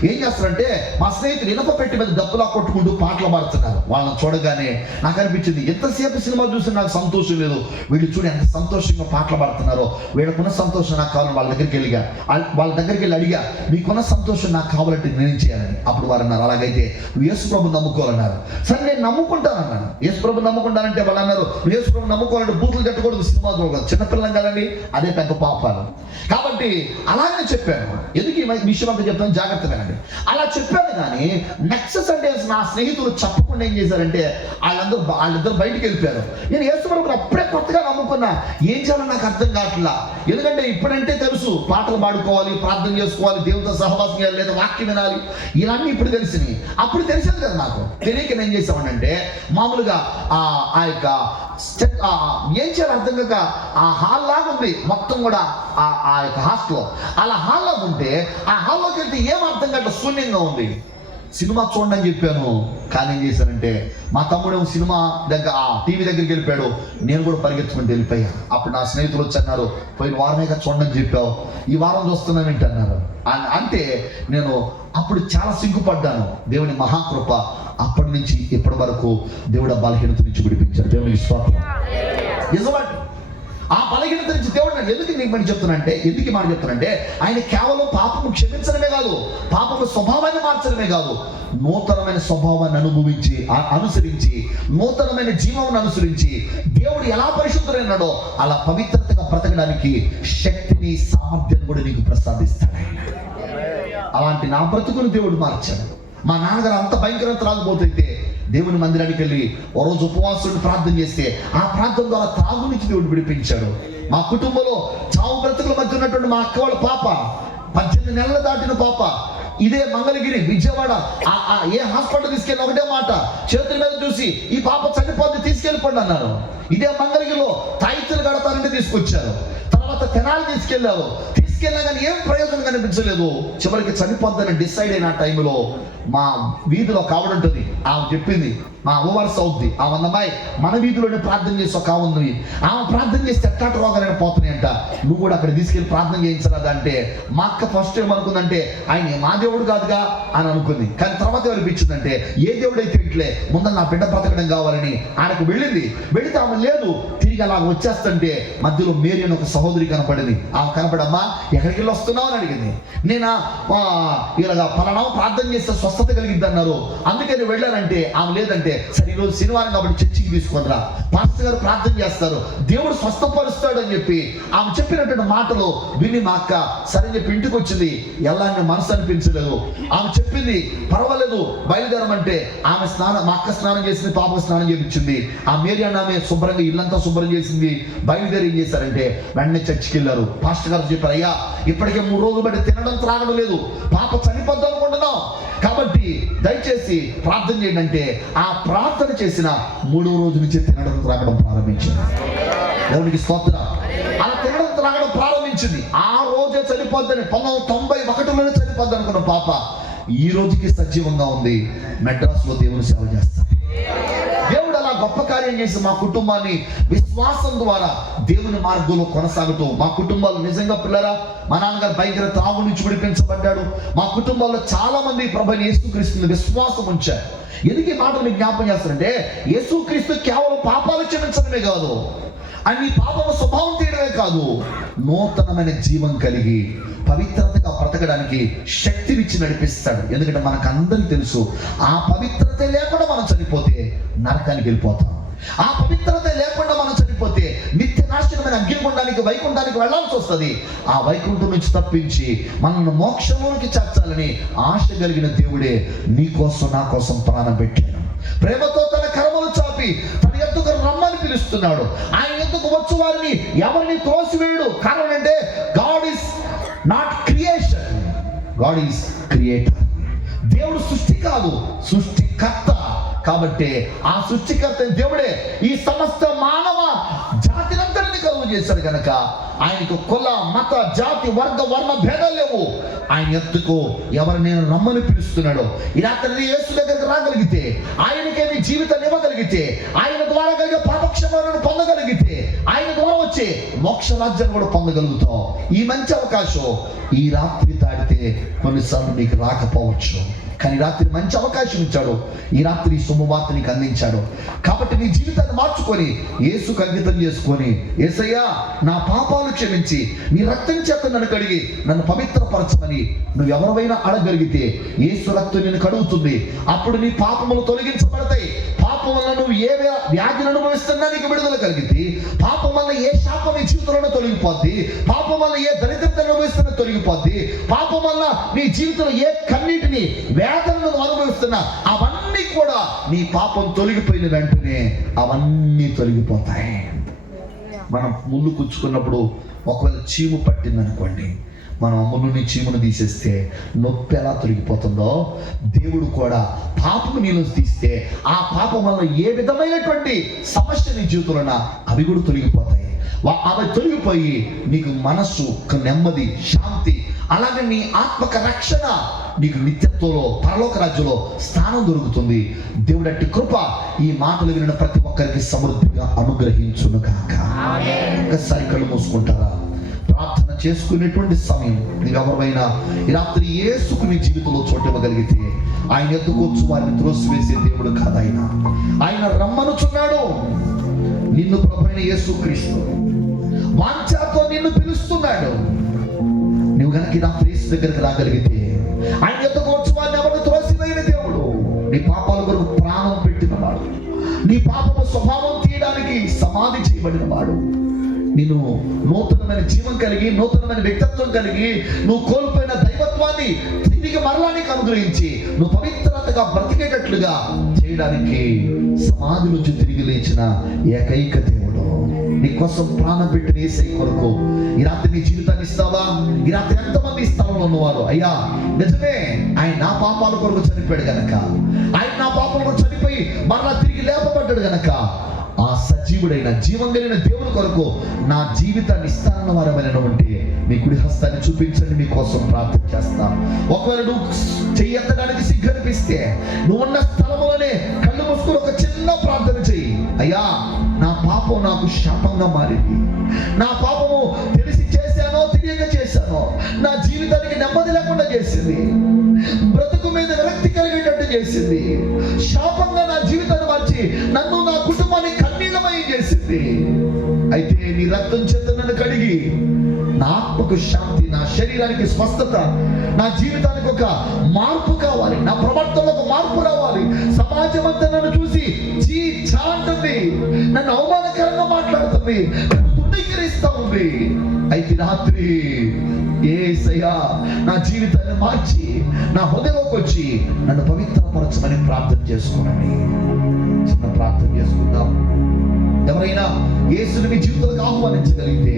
ఏం చేస్తారంటే మా స్నేహితులు ఇనప పెట్టి మీద డబ్బులా కొట్టుకుంటూ పాటలు పాడుతున్నారు. వాళ్ళని చూడగానే నాకు అనిపించింది, ఎంతసేపు సినిమా చూసి నాకు సంతోషం లేదు, వీళ్ళు చూడు ఎంత సంతోషంగా పాటలు పాడుతున్నారో, వీళ్ళకున్న సంతోషం నాకు కావాలని వాళ్ళ దగ్గరికి వెళ్ళి అడిగా, మీకున్న సంతోషం నాకు కావాలంటే నేనేం చేయాలని. అప్పుడు వారు అన్నారు, అలాగైతే యేసు ప్రభు నమ్ముకోవాలన్నారు. సరే నేను నమ్ముకుంటానన్నాను. యేసు ప్రభు నమ్ముకుంటానంటే వాళ్ళు అన్నారు, యేసు ప్రభు నమ్ముకోవాలంటే బూతులు కట్టకూడదు, సినిమా చూడకూడదు, చిన్నపిల్లం కదండి, అదే పెద్ద పాపాలు. కాబట్టి అలాగే చెప్పాను. ఎందుకు ఈ విషయం అంతా చెప్తాను, జాగ్రత్తగా అండి. అలా చెప్పాను. కానీ నెక్స్ట్ సండే నా స్నేహితులు చెప్పకుండా ఏం చేశారంటే వాళ్ళిద్దరు బయటికి వెళ్ళిపోయారు. నేను యేసు ప్రభువుని అప్పుడే కొత్తగా నమ్ముకున్నా. ఏం చేయాలో నాకు అర్థం కావట్లా. ఎందుకంటే ఇప్పుడంటే తెలుసు, పాటలు పాడుకోవాలి, ప్రార్థన చేసుకోవాలి, దేవుడితో సహవాసం చేయాలి, లేదా వాక్యం వినాలి, ఇవన్నీ ఇప్పుడు తెలిసినాయి. అప్పుడు తెలిసేది కదా నాకు. తెలియక నేను చేసామనంటే మామూలుగా ఆ యొక్క ఏం చేయాలి అర్థం కాక ఆ హాల్ లాగా ఉంది మొత్తం కూడా ఆ యొక్క హాస్టల్లో. అలా హాల్ లాగా ఉంటే ఆ హాల్లోకి వెళ్తే ఏం అర్థం కాక శూన్యంగా ఉంది. సినిమా చూడండి అని చెప్పాను. కానీ ఏం చేశానంటే మా తమ్ముడు సినిమా దగ్గర టీవీ దగ్గరికి వెళ్ళిపోయాడు. నేను కూడా పరిగెత్తుకుంటూ వెళ్ళిపోయా. అప్పుడు నా స్నేహితులు వచ్చి అన్నారు, పోయిన వారమేగా చూడండి అని చెప్పావు, ఈ వారం చూస్తున్నాం ఏంటన్నారు. అంటే నేను అప్పుడు చాలా సిగ్గుపడ్డాను. దేవుని మహాకృప అప్పటి నుంచి ఇప్పటి వరకు దేవుడు ఆ బలహీనత నుంచి విడిపించాడు. దేవునికి స్తోత్రం. నిజమండి, ఆ బలహీనత నుంచి దేవుడు ఎందుకు ఎందుకు మాట చెప్తానంటే ఆయన కేవలం పాపము క్షమించడమే కాదు, పాపము స్వభావాన్ని మార్చడమే కాదు, నూతనమైన స్వభావాన్ని అనుసరించి నూతనమైన జీవాన్ని అనుసరించి దేవుడు ఎలా పరిశుద్ధుడైనాడో అలా పవిత్రతగా బ్రతకడానికి శక్తిని సామర్థ్యం కూడా నీకు ప్రసాదిస్తాడు. అలాంటి నా బ్రతుకును దేవుడు మార్చాడు. మా నాన్నగారు అంత భయంకరంగా త్రాగుబోతైతే దేవుని మందిరానికి వెళ్ళి ఓ రోజు ఉపవాసుడు ప్రార్థన చేస్తే ఆ ప్రార్థన ద్వారా త్రాగు నుంచి దేవుడు విడిపించాడు. మా కుటుంబంలో చావు బ్రతుకుల మధ్య ఉన్నటువంటి మా అక్క వాళ్ళ పాప 18 నెలలు దాటిన పాప ఇదే మంగళగిరి విజయవాడ ఏ హాస్పిటల్ తీసుకెళ్ళి ఒకటే మాట, చేతుల మీద చూసి ఈ పాప చనిపోతే తీసుకెళ్ళిపోండి అన్నారు. ఇదే మంగళగిరిలో తాయితులు కడతారంటే తీసుకొచ్చారు. తర్వాత తెనాలి తీసుకెళ్ళారు. తీసుకెళ్ళినా కానీ ఏం ప్రయోజనం కనిపించలేదు. చివరికి చనిపోద్దని డిసైడ్ అయిన టైంలో మా వీధిలో కావడం ఉంటుంది. ఆమె చెప్పింది, మా అవ్వవలస అవుద్ది, ఆ అమ్మాయి మన వీధిలోనే ప్రార్థన చేసి ఒక ఉంది, ఆమె ప్రార్థన చేస్తే ఎట్టాట రోగాలైనా పోతున్నాయి అంట, నువ్వు కూడా అక్కడ తీసుకెళ్ళి ప్రార్థన చేయించరాదా అంటే మా అక్క ఫస్ట్ ఏమనుకుందంటే ఆయన మా దేవుడు కాదుగా అని అనుకుంది. కానీ తర్వాత ఏమనిపించిందంటే ఏ దేవుడు అయితే ఇట్లే ముందు నా బిడ్డ బ్రతకడం కావాలని ఆయనకు వెళ్ళింది. వెళితే ఆమె లేదు, తిరిగి అలా వచ్చేస్తుంటే మధ్యలో మేరీ అని ఒక సహోదరి కనపడింది. ఆమె కనపడమ్మా ఎక్కడికి వెళ్ళి వస్తున్నావు అని అడిగింది. నేను ఇలాగా పలానా ప్రార్థన చేస్తే స్వస్థత కలిగిద్ది అన్నారు, అందుకని వెళ్ళానంటే ఆమె లేదంటే సరే ఈరోజు శనివారం కాబట్టి చర్చికి తీసుకుందిరా, పాస్టర్ గారు ప్రార్థన చేస్తారు, దేవుడు స్వస్థపరుస్తాడు అని చెప్పి ఆమె చెప్పినటువంటి మాటలు విని మా అక్క సరే చెప్పి ఇంటికి వచ్చింది. ఎలాంటి మనసు అనిపించలేదు. ఆమె చెప్పింది పర్వాలేదు బయలుదేరమంటే ఆమె మా అక్క స్నానం చేసింది, పాప స్నానం చేయించింది. ఆ మేరీ అన్న ఆమె శుభ్రంగా ఇల్లంతా శుభ్రం చేసింది. బయలుదేరి ఏం చేశారంటే వెంటనే చర్చికి వెళ్ళారు. పాస్టర్ గారు చెప్పారు, అయ్యా ఇప్పటికే 3 రోజులు బట్టి తినడం త్రాగడం లేదు, పాప చనిపోద్దాం అనుకుంటున్నాం, కాబట్టి దయచేసి ప్రార్థన చేయండి అంటే ఆ ప్రార్థన చేసిన 3వ రోజు నుంచి తినడం త్రాగడం ప్రారంభించింది. దేవునికి స్తోత్రం. అలా తినడం త్రాగడం ప్రారంభించింది. ఆ రోజే చనిపోద్దని 1991లోనే చనిపోద్ది అనుకున్న పాప ఈ రోజుకి సజీవంగా ఉంది. మెడ్రాస్లో దేవుని సేవ చేస్తుంది. దేవుడు అలా గొప్ప కార్యం చేసి మా కుటుంబాన్ని విశ్వాసం ద్వారా దేవుని మార్గంలో కొనసాగుతూ, మా కుటుంబాలు నిజంగా పిల్లరా, మా నాన్నగారు భయంకర తాగు నుంచి విడిపించబడ్డాడు. మా కుటుంబాల్లో చాలా మంది ప్రభువైన యేసుక్రీస్తుని విశ్వాసం ఉంచారు. ఎందుకు ఈ మాటలు మీకు జ్ఞాపకం చేస్తారంటే, యేసుక్రీస్తు కేవలం పాపాలు క్షమించడమే కాదు, అన్ని పాపము స్వభావం తీయడమే కాదు, నూతనమైన జీవం కలిగి పవిత్రతగా బ్రతకడానికి శక్తినిచ్చి నడిపిస్తాడు. ఎందుకంటే మనకు అందరికీ తెలుసు, ఆ పవిత్రత లేకుండా మనం చనిపోతే నరకానికి వెళ్ళిపోతాం. ఆ పవిత్రత లేకుండా మనం చనిపోతే నిత్య నాశనమైన అగ్నిగుండానికి, వైకుంఠానికి వెళ్లాల్సి వస్తుంది. ఆ వైకుంఠం నుంచి తప్పించి మనల్ని మోక్షంలోకి చేర్చాలని ఆశ కలిగిన దేవుడే నీ కోసం నా కోసం ప్రాణం పెట్టాడు. ప్రేమతో తన కరములు చాపి తన ఎద్దుకు రమ్మని పిలుస్తున్నాడు. ఆయన ఎద్దుకు వచ్చు వారిని ఎవరిని త్రోసివేయడు. కారణం అంటే God is not creation, God is creator. దేవుడు సృష్టి కాదు, సృష్టికర్త. కాబట్టి ఆ సృష్టికర్త దేవుడే ఈ సమస్త మానవ జాతినంతటిని కలుగు చేశాడు కనుక ఆయనకు కుల, మత, జాతి, వర్గ, వర్ణ భేదాలు లేవు. ఆయన ఎత్తుకు ఎవరు నేను రమ్మని పిలుస్తున్నాడో, ఈ రాత్రి యేసు దగ్గరికి రాగలిగితే, ఆయనకే నీ జీవితాన్ని ఇవ్వగలిగితే, ఆయన ద్వారా కలిగే పాపక్షమాలను పొందగలిగితే, ఆయన ద్వారా వచ్చే మోక్ష రాజ్యాన్ని కూడా పొందగలుగుతావు. ఈ మంచి అవకాశం ఈ రాత్రి దాటితే కొన్నిసార్లు నీకు రాకపోవచ్చు, కానీ రాత్రి మంచి అవకాశం ఇచ్చాడు. ఈ రాత్రి శుభవార్త నీకు అందించాడు. కాబట్టి నీ జీవితాన్ని మార్చుకొని యేసుకు అంకితం చేసుకొని, యేసయ్యా నా పాపాలు క్షమించి నీ రక్తం చేత నన్ను కడిగి నన్ను పవిత్రపరచమని నువ్వు ఎవరైనా అడగలిగితే యేసు రక్తం నిన్ను కడుగుతుంది. అప్పుడు నీ పాపములు తొలగించబడతాయి. పాపం వల్ల నువ్వు ఏ వ్యాధిని అనుభవిస్తున్నా నీకు విడుదల కలిగితే, పాపం వల్ల ఏ శాపం నీ జీవితంలో తొలగిపోద్ది, పాపం వల్ల ఏ దరిద్రత అనుభవిస్తున్నా తొలగిపోద్ది, పాపం వల్ల నీ జీవితంలో ఏ కన్నీటిని వేదనను అనుభవిస్తున్నా అవన్నీ కూడా నీ పాపం తొలగిపోయిన వెంటనే అవన్నీ తొలగిపోతాయి. మనం ముళ్ళు కుచ్చుకున్నప్పుడు ఒకవేళ చీము పట్టింది అనుకోండి, మనం ముళ్ళుని చీమును తీసేస్తే నొప్పి ఎలా తొలగిపోతుందో, దేవుడు కూడా పాపము నీలో తీస్తే ఆ పాపం వల్ల ఏ విధమైనటువంటి సమస్య నీ జీవితంలో అవి కూడా తొలగిపోతాయి. అవి తొలగిపోయి నీకు మనస్సు, నెమ్మది, శాంతి, అలాగే నీ ఆత్మక రక్షణ, నీకు నిత్యత్వంలో పరలోక రాజ్యంలో స్థానం దొరుకుతుంది. దేవుడి అట్టి కృప ఈ మాటలు వినిన ప్రతి ఒక్కరికి సమృద్ధిగా అనుగ్రహించును కాక. ఒకసారి కళ్ళు మూసుకుంటారా? ప్రార్థన చేసుకునేటువంటి సమయం నీవెవరైనా ఈ రాత్రి యేసుకు నీ జీవితంలో చోటివ్వగలిగితే, ఆయన ఎత్తుకొచ్చు వారిని త్రోసివేసే దేవుడు కాదు. ఆయన రమ్మనుచున్నాడు. నిన్ను ప్రభువైన యేసుక్రీస్తు వాంఛతో నిన్ను పిలుస్తున్నాడు. నువ్వు కనుక ఈ రాత్రి యేసు దగ్గరికి రాగలిగితే, ఆయన ఎత్తుకొచ్చు వారిని ఎవరిని త్రోసివేయని దేవుడు, నీ పాపాల కొరకు ప్రాణం పెట్టిన వాడు, నీ పాపము స్వభావం తీయడానికి సమాధి చేయబడిన వాడు, నిన్ను నూతనమైన జీవం కలిగి, నూతనమైన వ్యక్తిత్వం కలిగి, నువ్వు కోల్పోయిన దైవత్వాన్ని తిరిగి మరలా నీకు అనుగ్రహించి నువ్వు పవిత్రతగా బ్రతికేటట్లుగా చేయడానికి సమాధి నుంచి తిరిగి లేచిన ఏకైక దేవుడు, నీ కోసం ప్రాణం పెట్టిన యేసయ్య కొరకు ఈ రాత్రి నీ జీవితాన్ని ఇస్తావా? ఈ రాత్రి ఎంతమంది ఈ స్థలంలో ఉన్నవారు, అయ్యా నిజమే ఆయన నా పాపాల కొరకు చనిపోయాడు గనక, ఆయన నా పాపాల కొరకు చనిపోయి మరలా తిరిగి లేపబడ్డాడు గనక, ఆ సజీవుడైన జీవం కలిగిన దేవుని కొరకు నా జీవితాన్ని ఇస్తానన్న వారెవరైనా ఉంటే మీ కుడి హస్తాన్ని చూపించండి, మీ కోసం ప్రార్థన చేస్తాను. ఒకవేళ నువ్వు చెయ్యెత్తడానికి సిగ్గు అనిపిస్తే, నువ్వు ఉన్న స్థలంలోనే కళ్ళు మూసుకుని ఒక చిన్న ప్రార్థన చెయ్యి. అయ్యా నా పాపం నాకు శాపంగా మారింది, నా పాపము తెలిసి చేశానో తెలియక చేశానో నా జీవితానికి నెమ్మది లేకుండా చేసింది, బ్రతుకు మీద విరక్తి కలిగేటట్టు చేసింది, శాపంగా నా జీవితాన్ని మార్చి నన్ను నా కుటుంబాన్ని కన్నీళ్ళమయం చేసింది. అయితే నీ రక్తం చేత నన్ను కడిగి నా ఆత్మకు శాంతి, నా శరీరానికి స్వస్థత, నా జీవితానికి ఒక మార్పు కావాలి, నా ప్రవర్తనలో ఒక మార్పు రావాలి. సమాజం అంతా నన్ను చూసి చీ చా అంటుంది, నన్ను అవమానకరంగా మాట్లాడుతుంది, నన్ను తుణీకరిస్తా ఉంది. అయితే రాత్రి యేసయ్యా నా జీవితాన్ని మార్చి నా హృదయంలోకి వచ్చి నన్ను పవిత్రపరచమని ప్రార్థన చేసుకోనండి. చిన్న ప్రార్థన చేసుకుందాం. ఎవరైనా యేసుని మీ జీవితంలోకి ఆహ్వానించగలిగితే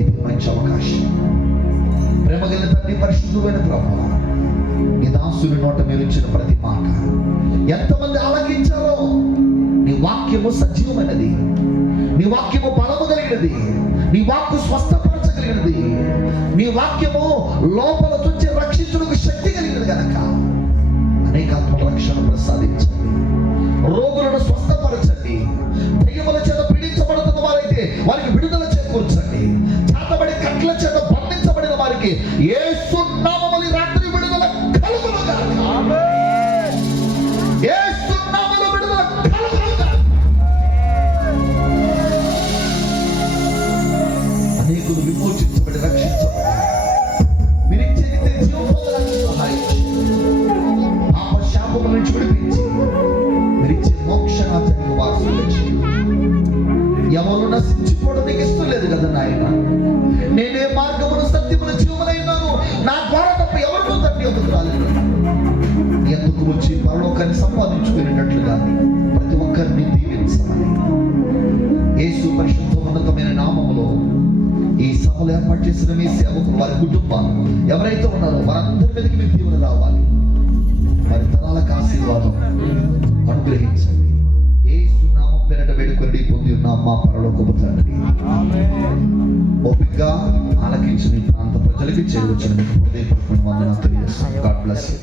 ఇది మంచి అవకాశం. ప్రేమ కలిగిన తండ్రి, పరిశుద్ధమైన ప్రభువా, నీ దాసుని నోట మీరు ఇచ్చిన ప్రతి మాట ఎంతమంది ఆలకించారో. నీ వాక్యము సజీవమైనది, నీ వాక్యము బలము కలిగినది, నీ వాక్కు స్వస్థపరచగలిగినది, నీ వాక్యము లోపల తుంచి రక్షించుటకు శక్తి కలిగినది కనుక అనేక ఆత్మ రక్షణ ప్రసాదించండి. రోగులను విడిపించి మీరిచ్చే మోక్ష రాజ్యానికి వారసులుగా చేయండి. ఎవరు నశించిపోవడం నీకు ఇష్టం లేదు కదా నాయన. నేనే మార్గమును సత్యమును జీవమునైనాను, నా ద్వారా తప్ప ఎవరితో తండ్రి ఎందుకు రాలేదు. ఎందుకు వచ్చి పరలోకాన్ని సంపాదించుకునేటట్లుగా ప్రతి ఒక్కరిని దీవించమని యేసు పరిశుద్ధ ఉన్నతమైన నామములో ఈ సభలు ఏర్పాటు చేసిన మీ సేవకులు, వారి కుటుంబాలు ఎవరైతే ఉన్నారో వారందరి మీదకి మీ దీవెన రావాలి. వారి తరాలకు ఆశీర్వాదం అనుగ్రహించండి. యేసు నామం పేరట వేడుకొని పొంది ఉన్నాం మా పరలోకపు తండ్రి. ఓపికగా ఆలకించిన ఈ ప్రాంత ప్రజలకి చేరువచ్చిన హృదయపూర్వకమైన వందనాలు తెలియజేస్తాం. God bless you.